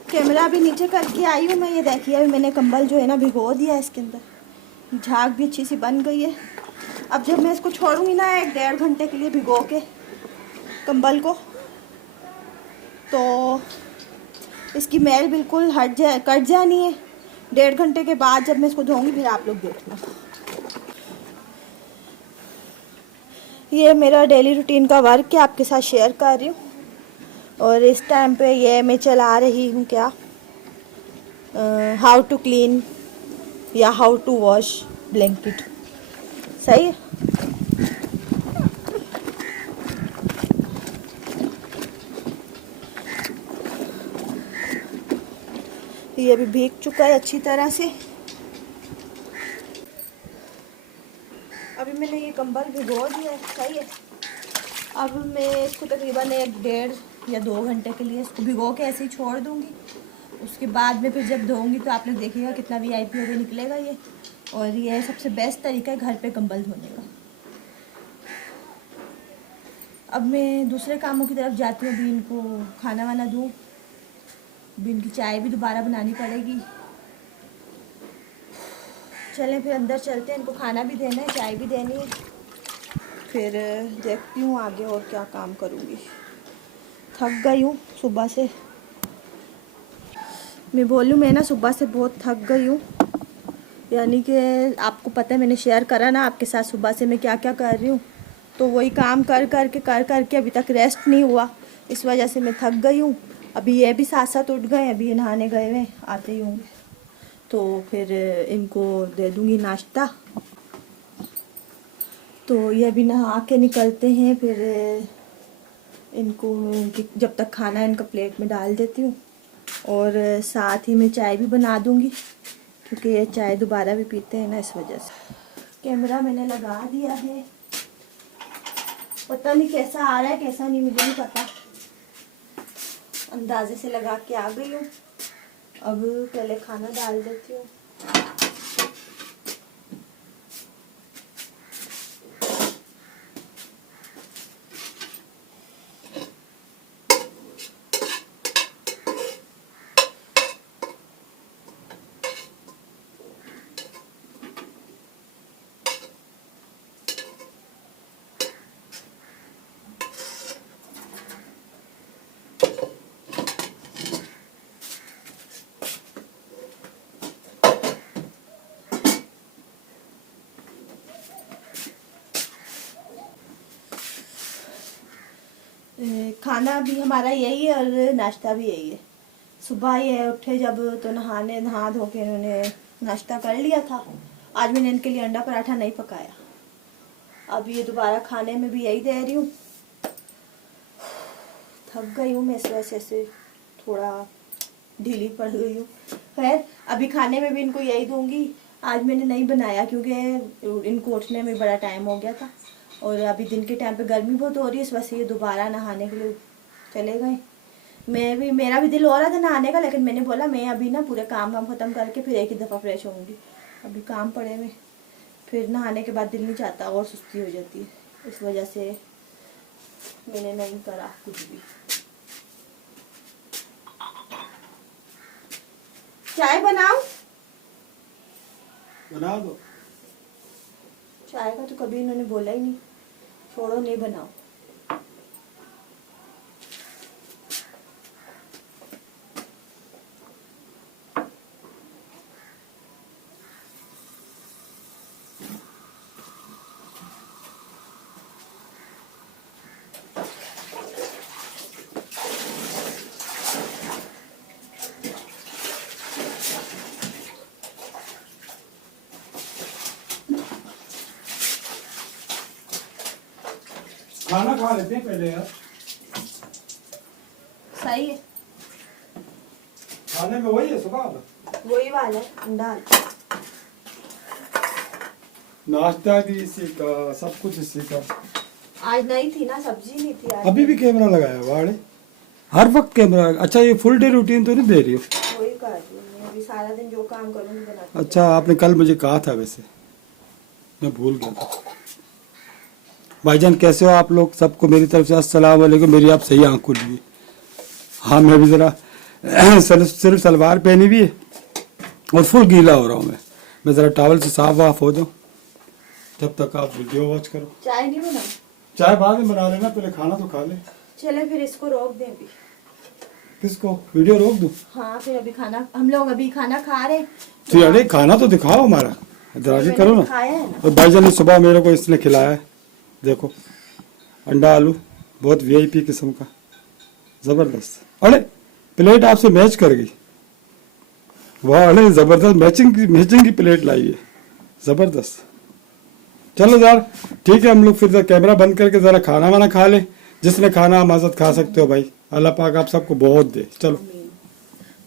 कैमरा भी नीचे करके आई हूँ मैं। ये देखिए अभी मैंने कंबल जो है ना भिगो दिया है इसके अंदर, झाग भी अच्छी सी बन गई है। अब जब मैं इसको छोड़ूंगी ना 1-1.5 घंटे के लिए भिगो के कंबल को, तो इसकी मैल बिल्कुल हट जाए, कट जानी है। 1.5 घंटे के बाद जब मैं इसको धोऊंगी फिर आप लोग देखना। ये मेरा डेली रूटीन का वर्क है, आपके साथ शेयर कर रही हूँ। और इस टाइम पे ये मैं चला रही हूँ क्या, हाउ टू क्लीन या हाउ टू वॉश ब्लैंकेट, सही है। ये भी भीग चुका है अच्छी तरह से। अभी मैंने ये कंबल भिगो दिया है, सही है। अब मैं इसको तकरीबन 1-1.5 या 2 घंटे के लिए इसको भिगो के ऐसे ही छोड़ दूँगी। उसके बाद में फिर जब धोऊंगी तो आप लोग देखिएगा कितना VIP होकर निकलेगा ये। और ये सबसे बेस्ट तरीका है घर पे कंबल धोने का। अब मैं दूसरे कामों की तरफ जाती हूँ। अभी इनको खाना वाना दूँ, अभी इनकी चाय भी दोबारा बनानी पड़ेगी। चलें फिर अंदर चलते हैं, इनको खाना भी देना है, चाय भी देनी है। फिर देखती हूँ आगे और क्या काम करूँगी। थक गई हूँ सुबह से। मैं बोलूँ मैं ना सुबह से बहुत थक गई हूँ, यानी कि आपको पता है मैंने शेयर करा ना आपके साथ सुबह से मैं क्या क्या कर रही हूँ। तो वही काम कर कर के अभी तक रेस्ट नहीं हुआ, इस वजह से मैं थक गई हूँ। अभी ये भी साथ साथ उठ गए, अभी ये नहाने गए हुए आते ही होंगे, तो फिर इनको दे दूँगी नाश्ता। तो ये अभी नहा के निकलते हैं, फिर इनको जब तक खाना इनका प्लेट में डाल देती हूँ, और साथ ही मैं चाय भी बना दूँगी क्योंकि ये चाय दोबारा भी पीते हैं ना, इस वजह से। कैमरा मैंने लगा दिया है, पता नहीं कैसा आ रहा है कैसा नहीं मुझे नहीं पता, अंदाजे से लगा के आ गई हूँ। अब पहले खाना डाल देती हूँ। खाना भी हमारा यही है और नाश्ता भी यही है। सुबह ये उठे जब तो नहा धो के इन्होंने नाश्ता कर लिया था। आज मैंने इनके लिए अंडा पराठा नहीं पकाया, अब ये दोबारा खाने में भी यही दे रही हूँ। थक गई हूँ मैं इस वजह से थोड़ा ढीली पड़ गई हूँ। खैर अभी खाने में भी इनको यही दूंगी। आज मैंने नहीं बनाया क्योंकि इनको उठने में बड़ा टाइम हो गया था, और अभी दिन के टाइम पे गर्मी बहुत हो रही है, इस वजह से ये दोबारा नहाने के लिए चले गए। मेरा भी दिल हो रहा था नहाने का, लेकिन मैंने बोला मैं अभी ना पूरे काम वाम ख़त्म करके फिर एक ही दफ़ा फ्रेश होंगी। अभी काम पड़े में फिर नहाने के बाद दिल नहीं चाहता और सुस्ती हो जाती है, इस वजह से मैंने नहीं करा कुछ भी। चाय बनाओ? बना दो। चाय का तो कभी इन्होंने बोला ही नहीं, छोड़ो नहीं बनाओ। खाना खा लेते हैं पहले यार, सही है, खाने में वही है सुबह वाला। वही वाला है अंडा। नाश्ता भी इसी का, सब कुछ इसी का। आज नहीं थी ना, सब्जी नहीं थी आज। अभी भी कैमरा लगाया हुआ है, हर वक्त कैमरा। अच्छा ये फुल डे रूटीन तो नहीं दे रही हो? वही कर रही हूँ मैं, अभी सारा दिन जो काम करूँगी बनाती। अच्छा आपने कल मुझे कहा था, वैसे मैं भूल गया था। भाईजान कैसे हो आप लोग? सबको मेरी तरफ से अस्सलाम वालेकुम। मेरी आप सही आँख खुल गई। हाँ मैं भी ज़रा सिर्फ सलवार पहनी हुई है और फुल गीला हो रहा हूँ मैं ज़रा टॉवल से साफ वाफ हो जाऊँ, जब तक आप वीडियो वॉच करो। चाय नहीं बना? चाय बाद में बना लेना, पहले खाना तो खा ले। चले फिर इसको रोक दें अभी। किसको? वीडियो रोक दूँ? हाँ फिर अभी खाना, हम लोग अभी खाना खा रहे हैं। तो यार खाना तो दिखाओ हमारा, दराजी करो ना। खाया है ना। और भाईजान ने सुबह मेरे को इसने खिलाया है, देखो अंडा आलू, बहुत वीआईपी किस्म का, जबरदस्त। अरे प्लेट आपसे मैच कर गई, वाह अरे जबरदस्त, मैचिंग की प्लेट लाई है, जबरदस्त। चलो यार ठीक है, हम लोग फिर कैमरा बंद करके जरा खाना वाना खा ले। जिसने खाना हम आज़ाद खा सकते हो भाई, अल्लाह पाक आप सबको बहुत दे। चलो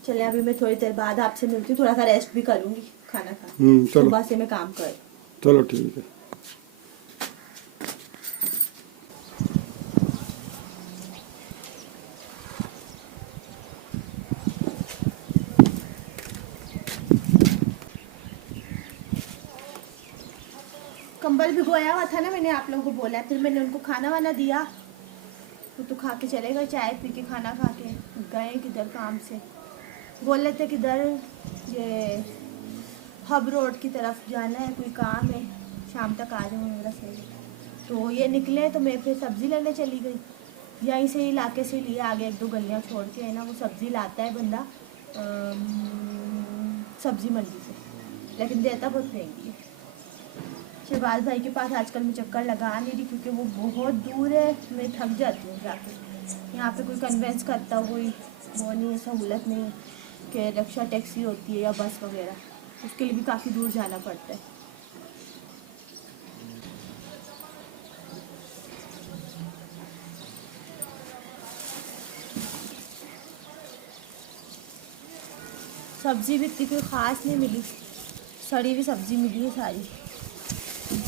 चले अभी मैं थोड़ी देर बाद आपसे मिलती हूँ, थोड़ा सा रेस्ट भी करूंगी खाना खा। चलो सुबह से मैं काम कर। चलो ठीक है। कंबल भिगोया हुआ था ना मैंने, आप लोगों को बोला, फिर मैंने उनको खाना वाना दिया, वो तो खा के चले गए, चाय पी के खाना खा के गए किधर काम से। बोल रहे थे किधर ये हब रोड की तरफ जाना है, कोई काम है, शाम तक आ जाऊँ मेरा सही। तो ये निकले तो मैं फिर सब्ज़ी लेने चली गई, यहीं से इलाके से लिए आगे 1-2 गलियाँ छोड़ के है ना, वो सब्ज़ी लाता है बंदा, सब्जी मंडी से, लेकिन देता बहुत महंगी है। शहबाज भाई के पास आजकल मैं चक्कर लगा नहीं रही क्योंकि वो बहुत दूर है, मैं थक जाती हूँ जाके। यहाँ पे कोई कन्वेंस करता कोई वो नहीं है, सहूलत नहीं कि रिक्शा टैक्सी होती है या बस वगैरह, उसके लिए भी काफ़ी दूर जाना पड़ता है। सब्जी भी इतनी कोई ख़ास नहीं मिली, सड़ी हुई सब्जी मिली है सारी,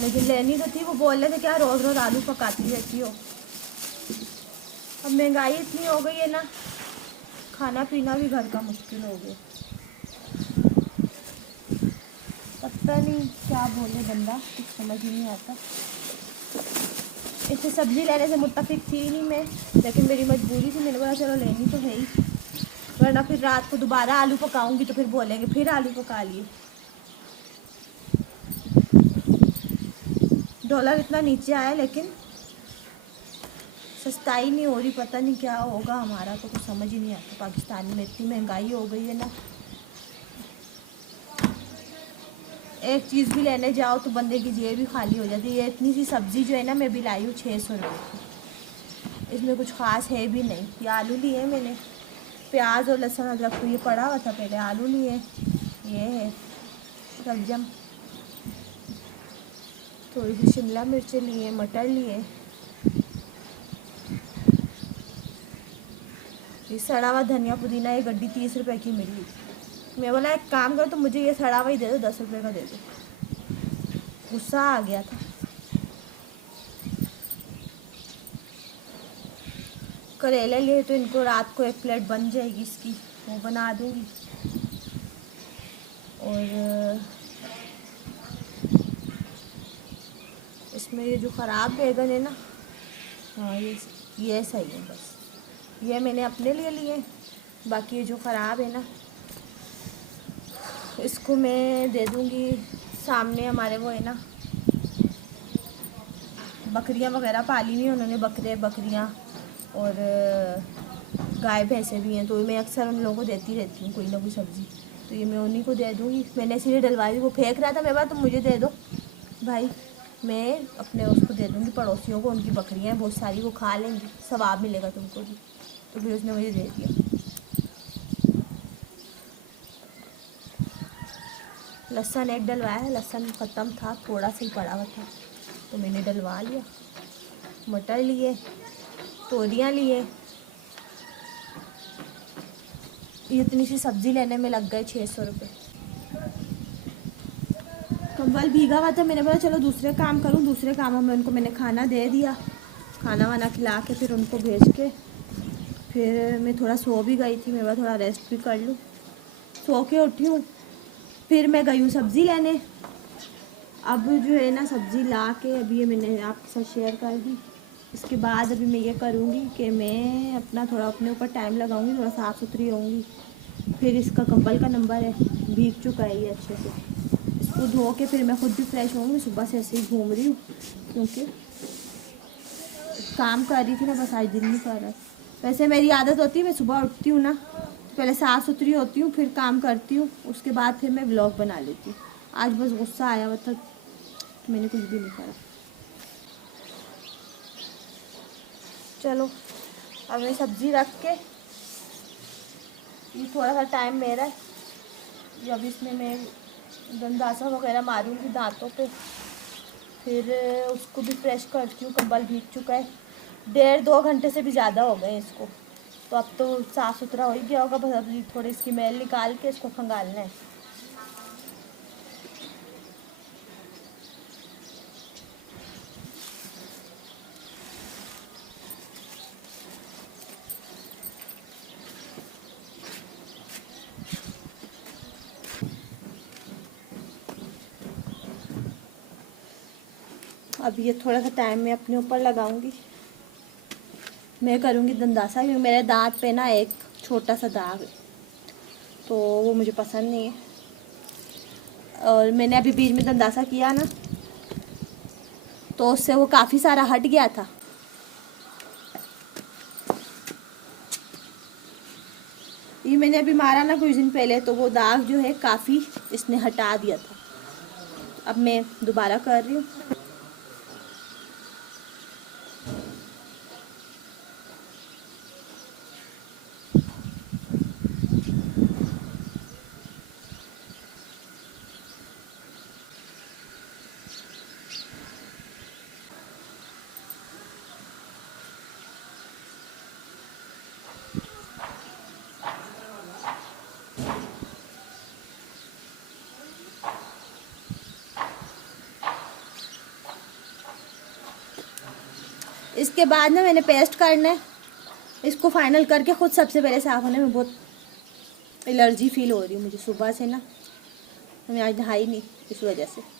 लेकिन लेनी तो थी। वो बोल रहे थे क्या रोज़ रोज़ आलू पकाती रहती हो। अब महंगाई इतनी हो गई है ना, खाना पीना भी घर का मुश्किल हो गया। पता नहीं क्या बोले बंदा, कुछ समझ ही नहीं आता। इससे सब्ज़ी लेने से मुत्तफिक थी नहीं मैं, लेकिन मेरी मजबूरी थी, मैंने बोला चलो लेनी तो है ही, वरना फिर रात को दोबारा आलू पकाऊंगी तो फिर बोलेंगे फिर आलू पका लिए। डॉलर इतना नीचे आया लेकिन सस्ताई नहीं हो रही, पता नहीं क्या होगा हमारा, तो कुछ समझ ही नहीं आता। पाकिस्तान में इतनी महंगाई हो गई है ना, एक चीज़ भी लेने जाओ तो बंदे की जेब भी खाली हो जाती है। इतनी सी सब्ज़ी जो है ना मैं भी लाई हूँ 600 रुपये की, इसमें कुछ ख़ास है भी नहीं। ये आलू लिए मैंने, प्याज और लहसुन अदरक तो ये पड़ा हुआ था, पहले आलू लिए, ये है शलजम, थोड़ी सी शिमला मिर्चें लिए, मटर लिए, ये सड़ा हुआ धनिया पुदीना, ये गड्डी 30 रुपए की मिली। मैं बोला एक काम करो तो मुझे ये सड़ा हुआ ही दे दो, 10 रुपये का दे दो। गुस्सा आ गया था। करेले लिए तो इनको रात को एक प्लेट बन जाएगी इसकी, वो बना दूंगी। और इसमें ये जो ख़राब बैगन है ना, हाँ ये सही है, बस ये मैंने अपने लिए लिए। बाकी ये जो ख़राब है ना इसको मैं दे दूंगी। सामने हमारे वो है ना बकरियां वगैरह पाली हुई हैं उन्होंने, बकरे बकरियां और गाय भैंसे भी हैं, तो मैं अक्सर उन लोगों को देती रहती हूँ कोई ना कोई सब्ज़ी, तो ये मैं उन्हीं को दे दूँगी। मैंने इसीलिए डलवाई, वो फेंक रहा था मेरे पास, तो मुझे दे दो भाई, मैं अपने उसको दे दूँगी, पड़ोसियों को, उनकी बकरियाँ हैं बहुत सारी, वो खा लेंगी, सवाब मिलेगा तुमको भी। तो फिर उसने मुझे दे दिया। लहसुन एक डलवाया है, लहसुन ख़त्म था, थोड़ा सा ही पड़ा हुआ था तो मैंने डलवा लिया। मटर लिए, तोरियां लिए, इतनी सी सब्ज़ी लेने में लग गए 600 रुपये। कंबल भीगा हुआ था, मैंने बोला चलो दूसरे काम करूं, दूसरे कामों में उनको मैंने खाना दे दिया, खाना वाना खिला के फिर उनको भेज के फिर मैं थोड़ा सो भी गई थी, मैं थोड़ा रेस्ट भी कर लूँ। सो के उठी हूँ, फिर मैं गई हूँ सब्ज़ी लेने। अब जो है ना सब्ज़ी ला के अभी ये मैंने आपके साथ शेयर कर दी। इसके बाद अभी मैं ये करूँगी कि मैं अपना थोड़ा अपने ऊपर टाइम लगाऊंगी, थोड़ा साफ़ सुथरी रहूँगी। फिर इसका कंबल का नंबर है, भीग चुका है ये अच्छे से, इसको धो के फिर मैं खुद भी फ्रेश होंगी। सुबह से ऐसे ही घूम रही हूँ क्योंकि काम कर रही थी ना, बस आज दिल नहीं कर रहा। वैसे मेरी आदत होती है, मैं सुबह उठती हूँ ना पहले साफ़ सुथरी होती हूँ, फिर काम करती हूँ, उसके बाद फिर मैं व्लॉग बना लेती हूँ। आज बस गुस्सा आया हुआ था, मैंने कुछ भी नहीं करा। चलो अब मैं सब्ज़ी रख के, ये थोड़ा सा टाइम मेरा है, जब इसमें मैं गंदासा वगैरह मारूंगी दांतों पे, फिर उसको भी फ्रेश करती हूँ। कंबल भीग चुका है, 1.5-2 घंटे से भी ज़्यादा हो गए इसको, तो अब तो साफ़ सुथरा हो ही गया होगा। बस अभी थोड़ी इसकी मैल निकाल के इसको खंगालना है। अब ये थोड़ा सा टाइम मैं अपने ऊपर लगाऊंगी, मैं करूँगी दंदासा, क्योंकि मेरे दांत पे ना एक छोटा सा दाग है, तो वो मुझे पसंद नहीं है। और मैंने अभी बीच में दंदासा किया ना, तो उससे वो काफ़ी सारा हट गया था। ये मैंने अभी मारा ना कुछ दिन पहले, तो वो दाग जो है काफ़ी इसने हटा दिया था। अब मैं दोबारा कर रही हूँ। इसके बाद ना मैंने पेस्ट करना है। इसको फाइनल करके खुद सबसे पहले साफ होने में बहुत एलर्जी फील हो रही है मुझे सुबह से ना। मैं आज नहाई नहीं इस वजह से।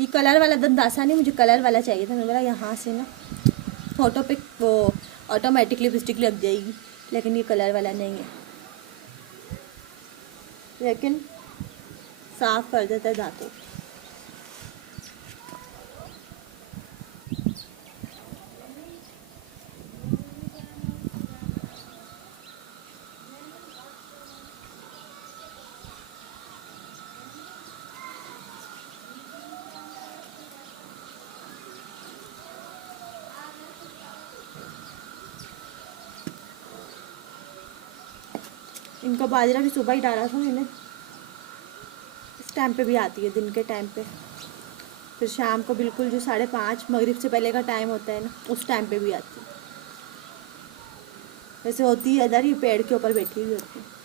ये कलर वाला दंदासा नहीं, मुझे कलर वाला चाहिए था। मैं बोला यहाँ से ना फोटो पे वो ऑटोमेटिक लिपस्टिक लग जाएगी, लेकिन ये कलर वाला नहीं है, लेकिन साफ कर देता है दांतों। इनका बाजरा भी सुबह ही डाला था मैंने। इस टाइम पे भी आती है, दिन के टाइम पे। फिर शाम को बिल्कुल जो 5:30 मगरिब से पहले का टाइम होता है ना, उस टाइम पे भी आती है। वैसे होती है इधर, ये पेड़ के ऊपर बैठी हुई होती है।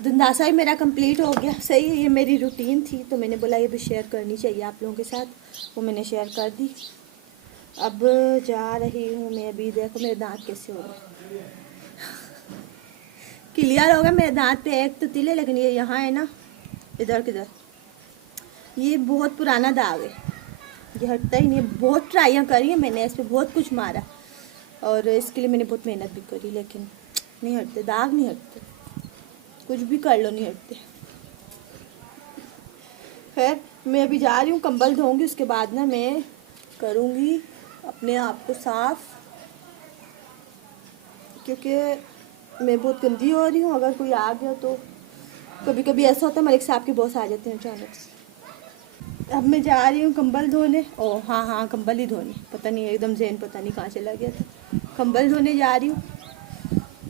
दंदासा ही मेरा कंप्लीट हो गया। सही है, ये मेरी रूटीन थी तो मैंने बोला ये भी शेयर करनी चाहिए आप लोगों के साथ, वो मैंने शेयर कर दी। अब जा रही हूँ मैं। अभी देखो मेरे दांत कैसे हो रहे, क्लियर हो गया मेरे दांत पे एक तो तिल है, लेकिन ये यहाँ है ना, इधर किधर, ये बहुत पुराना दाग है, ये हटता ही नहीं। बहुत ट्राइयाँ करी है मैंने, इस पर बहुत कुछ मारा और इसके लिए मैंने बहुत मेहनत भी करी, लेकिन नहीं हटते, दाग नहीं हटते, कुछ भी कर लो नहीं हटते। खैर मैं अभी जा रही हूँ, कंबल धोऊंगी, उसके बाद ना मैं करूँगी अपने आप को साफ, क्योंकि मैं बहुत गंदी हो रही हूँ। अगर कोई आ गया तो कभी कभी ऐसा होता है मलिक साहब के बॉस आ जाते हैं अचानक से। अब मैं जा रही हूँ कंबल धोने। ओ हाँ हाँ, कंबल ही धोने, पता नहीं एकदम ज़हन पता नहीं कहाँ चला गया था। कंबल धोने जा रही हूँ,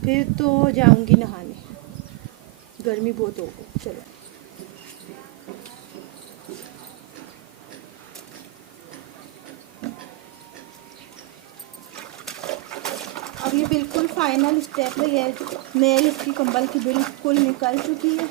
फिर तो जाऊँगी नहाने, गर्मी बहुत हो गई। चलो अब ये बिल्कुल फाइनल स्टेप है। ये नेल इसकी कंबल की बिल्कुल निकल चुकी है।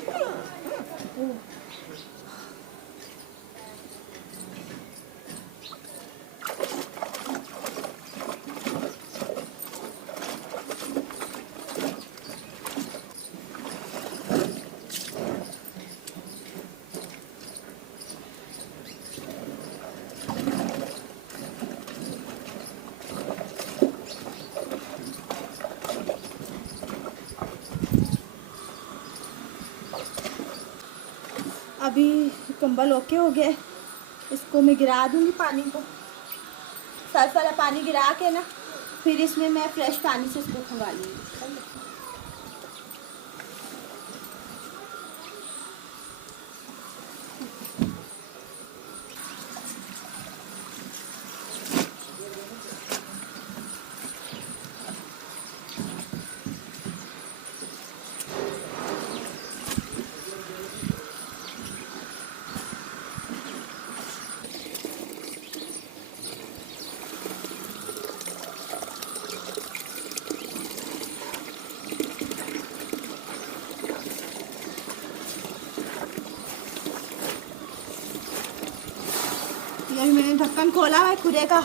अभी कंबल ओके हो गया, इसको मैं गिरा दूँगी पानी को, सर्फ वाला पानी गिरा के ना, फिर इसमें मैं फ्रेश पानी से इसको खंगा लूँगी। ये मैंने ढक्कन खोला है खुरे का,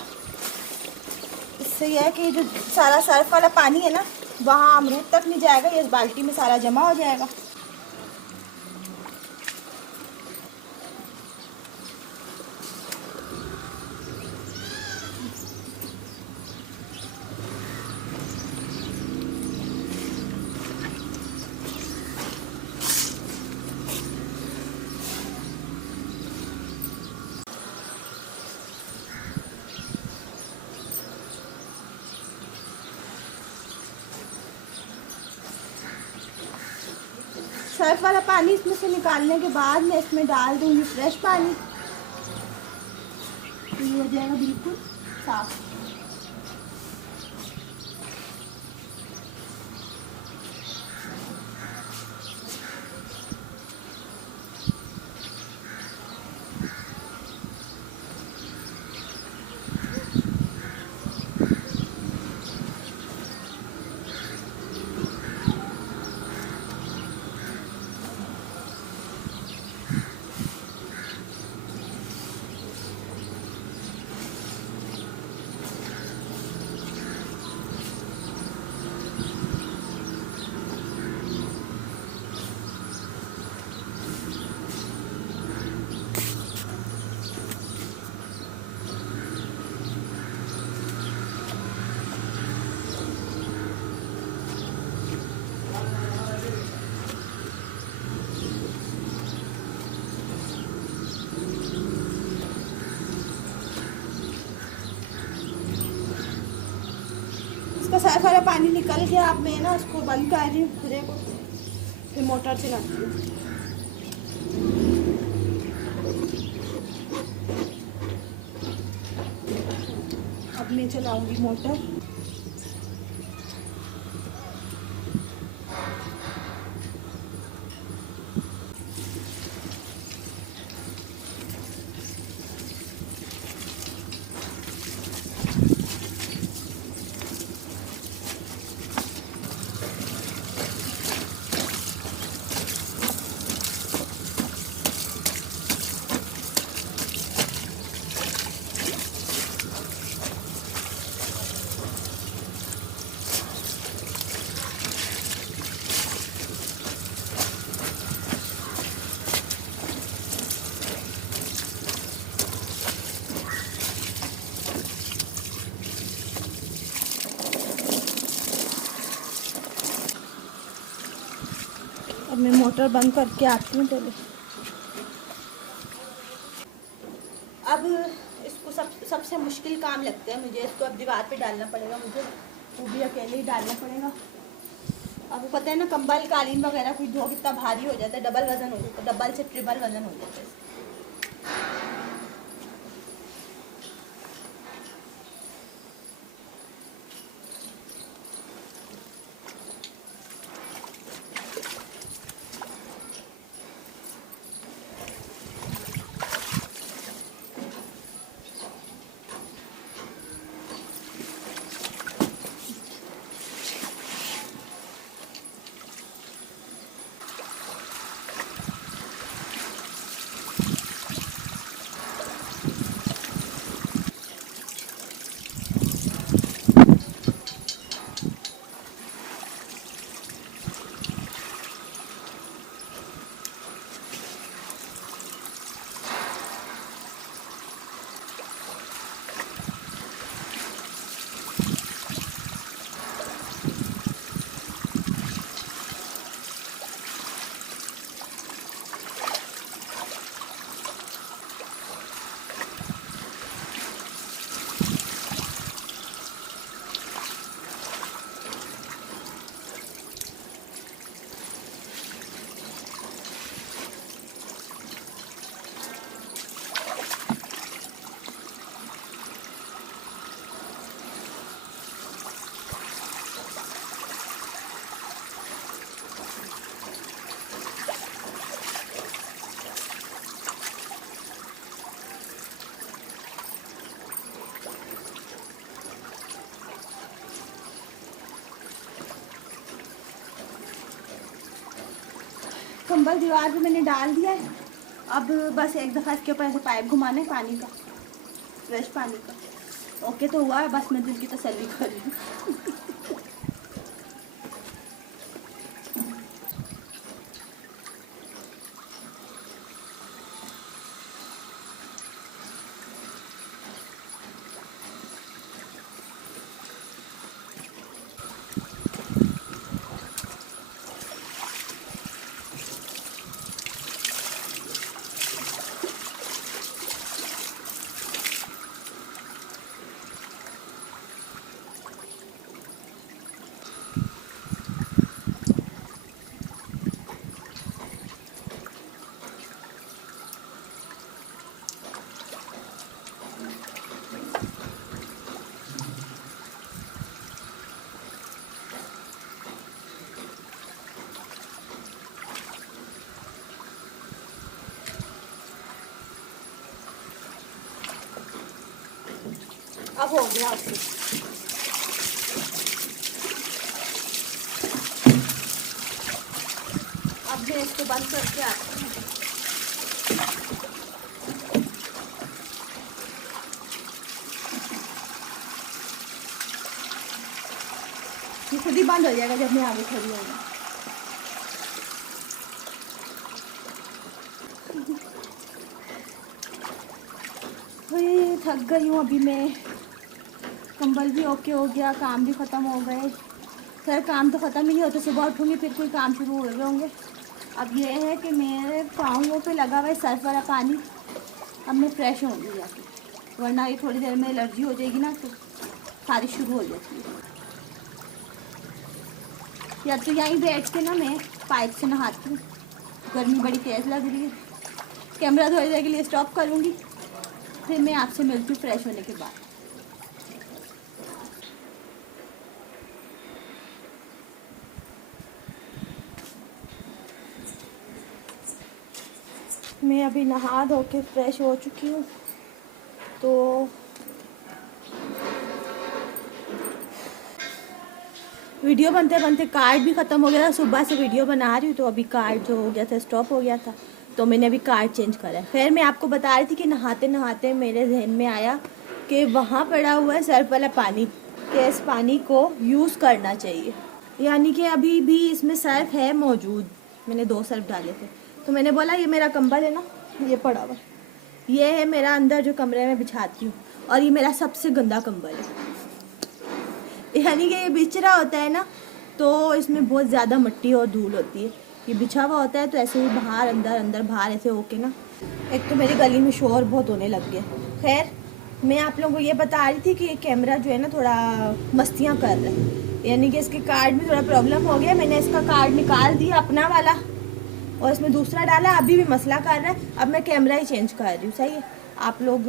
इससे यह है कि जो सारा सर्फ वाला पानी है ना, वहाँ अमरूद तक नहीं जाएगा, ये इस बाल्टी में सारा जमा हो जाएगा। सर्फ वाला पानी इसमें से निकालने के बाद मैं इसमें डाल दूंगी फ्रेश पानी, तो ये हो जाएगा बिल्कुल साफ। इसका सारा पानी निकल गया, अब मैं ना इसको बंद कर रही हूँ खुदे को, फिर मोटर चलाती हूँ। अब मैं चलाऊंगी मोटर। अब मैं मोटर बंद करके आती हूँ पहले। अब इसको सबसे मुश्किल काम लगता है मुझे, इसको अब दीवार पे डालना पड़ेगा मुझे, वो भी अकेले ही डालना पड़ेगा। अब पता है ना, कंबल कालीन वगैरह कोई धो कितना भारी हो जाता है, डबल वजन हो जाता है, डबल से ट्रिपल वजन हो जाता है। कंबल दीवार पे मैंने डाल दिया है। अब बस एक दफ़ा इसके ऊपर ऐसे पाइप घुमाने पानी का, फ्रेश पानी का। ओके तो हुआ है, बस मैं दिल की तसल्ली कर रही हूँ। अब हो गया उससे। अब मैं इसको बंद करके आती हूँ। ये खुद ही बंद हो जाएगा जब मैं आगे खड़ी होगी। थक गई हूँ अभी मैं। कंबल भी ओके हो गया, काम भी ख़त्म हो गए। खैर काम तो ख़त्म ही नहीं होता, सुबह उठूँगी फिर कोई काम शुरू हो गए होंगे। अब ये है कि मेरे पाँवों पे लगा हुआ है सर्फ वाला पानी। अब मैं फ्रेश होंगी जाके, वरना ये थोड़ी देर में एलर्जी हो जाएगी ना, तो खारिश शुरू हो जाती है। या तो यहीं बैठ के ना मैं पाइप से नहाती हूँ, गर्मी बड़ी तेज़ लग रही है। कैमरा थोड़ी देर के लिए स्टॉप करूँगी, फिर मैं आपसे मिलती हूँ फ्रेश होने के बाद। मैं अभी नहा धो के फ्रेश हो चुकी हूँ। तो वीडियो बनते बनते कार्ड भी ख़त्म हो गया था। सुबह से वीडियो बना रही हूँ तो अभी कार्ड जो हो गया था स्टॉप हो गया था, तो मैंने अभी कार्ड चेंज करा है। फिर मैं आपको बता रही थी कि नहाते नहाते मेरे जहन में आया कि वहाँ पड़ा हुआ है सर्फ वाला पानी, कि इस पानी को यूज़ करना चाहिए। यानी कि अभी भी इसमें सर्फ है मौजूद, मैंने 2 सर्फ डाले थे। तो मैंने बोला ये मेरा कंबल है ना, ये पड़ा हुआ, ये है मेरा अंदर जो कमरे में बिछाती हूँ, और ये मेरा सबसे गंदा कंबल है। यानी कि ये बिछरा होता है ना, तो इसमें बहुत ज़्यादा मिट्टी और धूल होती है। ये बिछा हुआ होता है तो ऐसे ही बाहर अंदर अंदर बाहर ऐसे होके ना, एक तो मेरी गली में शोर बहुत होने लग गया। खैर मैं आप लोगों को ये बता रही थी कि ये कैमरा जो है ना थोड़ा मस्तियाँ कर रहा है, यानी कि इसके कार्ड में थोड़ा प्रॉब्लम हो गया। मैंने इसका कार्ड निकाल दिया अपना वाला और इसमें दूसरा डाला, अभी भी मसला कर रहा है। अब मैं कैमरा ही चेंज कर रही हूँ, सही है, आप लोग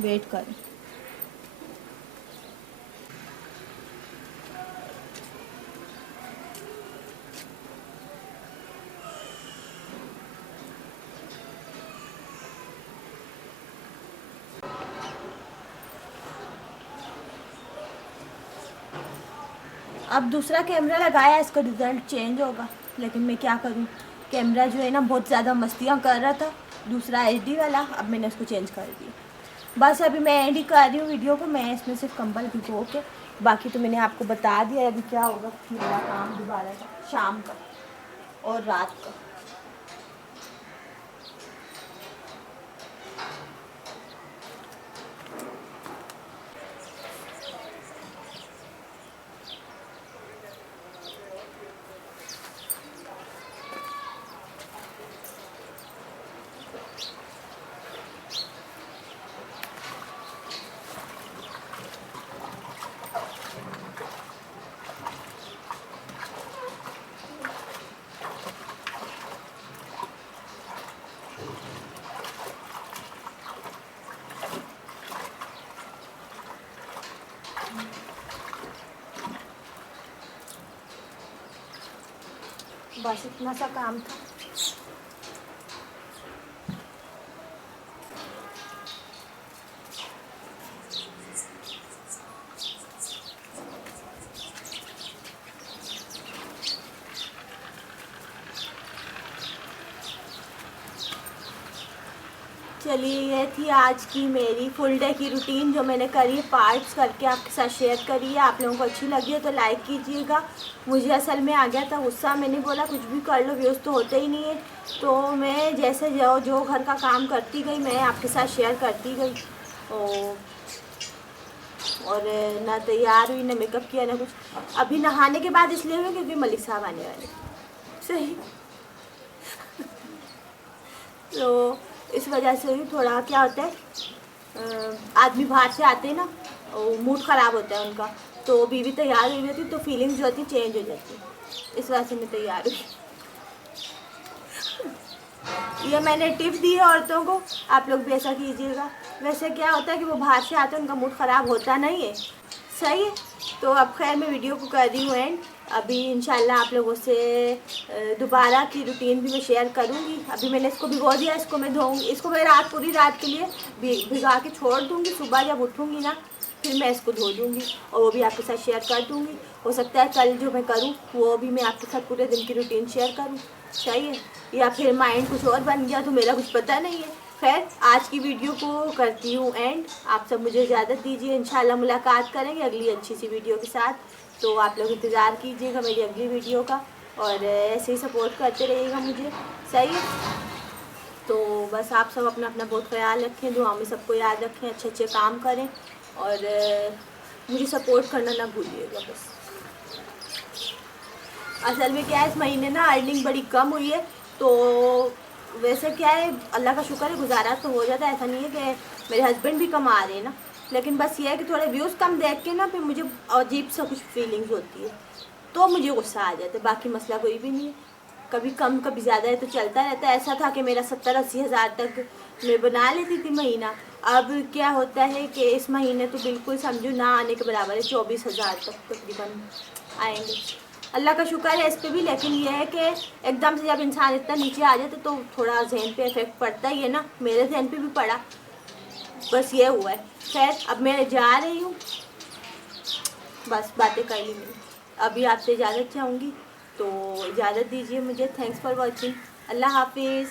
वेट करें। अब दूसरा कैमरा लगाया, इसका रिज़ल्ट चेंज होगा, लेकिन मैं क्या करूं, कैमरा जो है ना बहुत ज़्यादा मस्तियाँ कर रहा था, दूसरा HD वाला। अब मैंने इसको चेंज कर दिया। बस अभी मैं एंड ही कर रही हूँ वीडियो को। मैं इसमें सिर्फ कंबल भिगो के, बाकी तो मैंने आपको बता दिया। अभी क्या होगा मेरा काम दोबारा शाम का और रात का। बस इतना सा काम था। चलिए ये थी आज की मेरी फुल डे की रूटीन जो मैंने करी है, पार्ट्स करके आपके साथ शेयर करी है। आप लोगों को अच्छी लगी है तो लाइक कीजिएगा। मुझे असल में आ गया था गुस्सा, मैंने बोला कुछ भी कर लो, व्यूज़ तो होते ही नहीं है। तो मैं जैसे जो घर का काम करती गई मैं आपके साथ शेयर करती गई। और ना तैयार हुई, ना मेकअप किया, ना कुछ। अभी नहाने के बाद इसलिए हुई क्योंकि मलिक साहब आने वाले। सही। तो इस वजह से भी थोड़ा क्या होता है, आदमी बाहर से आते हैं ना, मूड ख़राब होता है उनका, तो बीवी तैयार हुई होती तो फीलिंग्स जो होती चेंज हो जाती है। इस वजह से मैं तैयार हुई। ये मैंने टिप दी है औरतों को, आप लोग भी ऐसा कीजिएगा। वैसे क्या होता है कि वो बाहर से आते हैं, उनका मूड ख़राब होता नहीं है। सही है। तो अब खैर मैं वीडियो को कर रही हूँ एंड। अभी इंशाल्लाह आप लोगों से दोबारा की रूटीन भी मैं शेयर करूँगी। अभी मैंने इसको भिगो दिया, इसको मैं धोऊँगी, इसको मैं पूरी रात के लिए भिगा के छोड़ दूँगी। सुबह जब उठूँगी ना फिर मैं इसको धो दूँगी और वो भी आपके साथ शेयर कर दूँगी। हो सकता है कल जो मैं करूँ वो भी मैं आपके साथ पूरे दिन की रूटीन शेयर करूँ, चाहिए, या फिर माइंड कुछ और बन गया तो मेरा कुछ पता नहीं है। खैर आज की वीडियो को करती हूँ एंड। आप सब मुझे इजाज़त दीजिए, इंशाल्लाह मुलाकात करेंगे अगली अच्छी सी वीडियो के साथ। तो आप लोग इंतज़ार कीजिएगा मेरी अगली वीडियो का और ऐसे ही सपोर्ट करते रहिएगा मुझे, सही है। तो बस आप सब अपना अपना बहुत ख्याल रखें, दुआ में सबको याद रखें, अच्छे अच्छे काम करें और मुझे सपोर्ट करना ना भूलिएगा बस। असल में क्या है, इस महीने ना अर्निंग बड़ी कम हुई है, तो वैसे क्या है अल्लाह का शुक्र है गुजारा तो हो जाता है। ऐसा नहीं है कि मेरे हस्बैंड भी कमा रहे हैं ना, लेकिन बस ये है कि थोड़े व्यूज़ कम देख के ना फिर मुझे अजीब सा कुछ फीलिंग्स होती है, तो मुझे गुस्सा आ जाता है। बाकी मसला कोई भी नहीं है, कभी कम कभी ज़्यादा है तो चलता रहता है। ऐसा था कि मेरा 70-80 हज़ार तक मैं बना लेती थी महीना। अब क्या होता है कि इस महीने तो बिल्कुल समझो ना आने के बराबर है, 24 हज़ार तक तकरीबन आएंगे। अल्लाह का शुक्र है इस पर भी, लेकिन यह है कि एकदम से जब इंसान इतना नीचे आ जाता तो थोड़ा जहन पे इफेक्ट पड़ता ही है ना, मेरे जहन पे भी पड़ा। बस ये हुआ है। खैर अब मैं जा रही हूँ, बस बातें कर ली मैंने, अभी आपसे इजाज़त चाहूँगी, तो इजाज़त दीजिए मुझे। Thanks for watching. अल्लाह हाफिज़।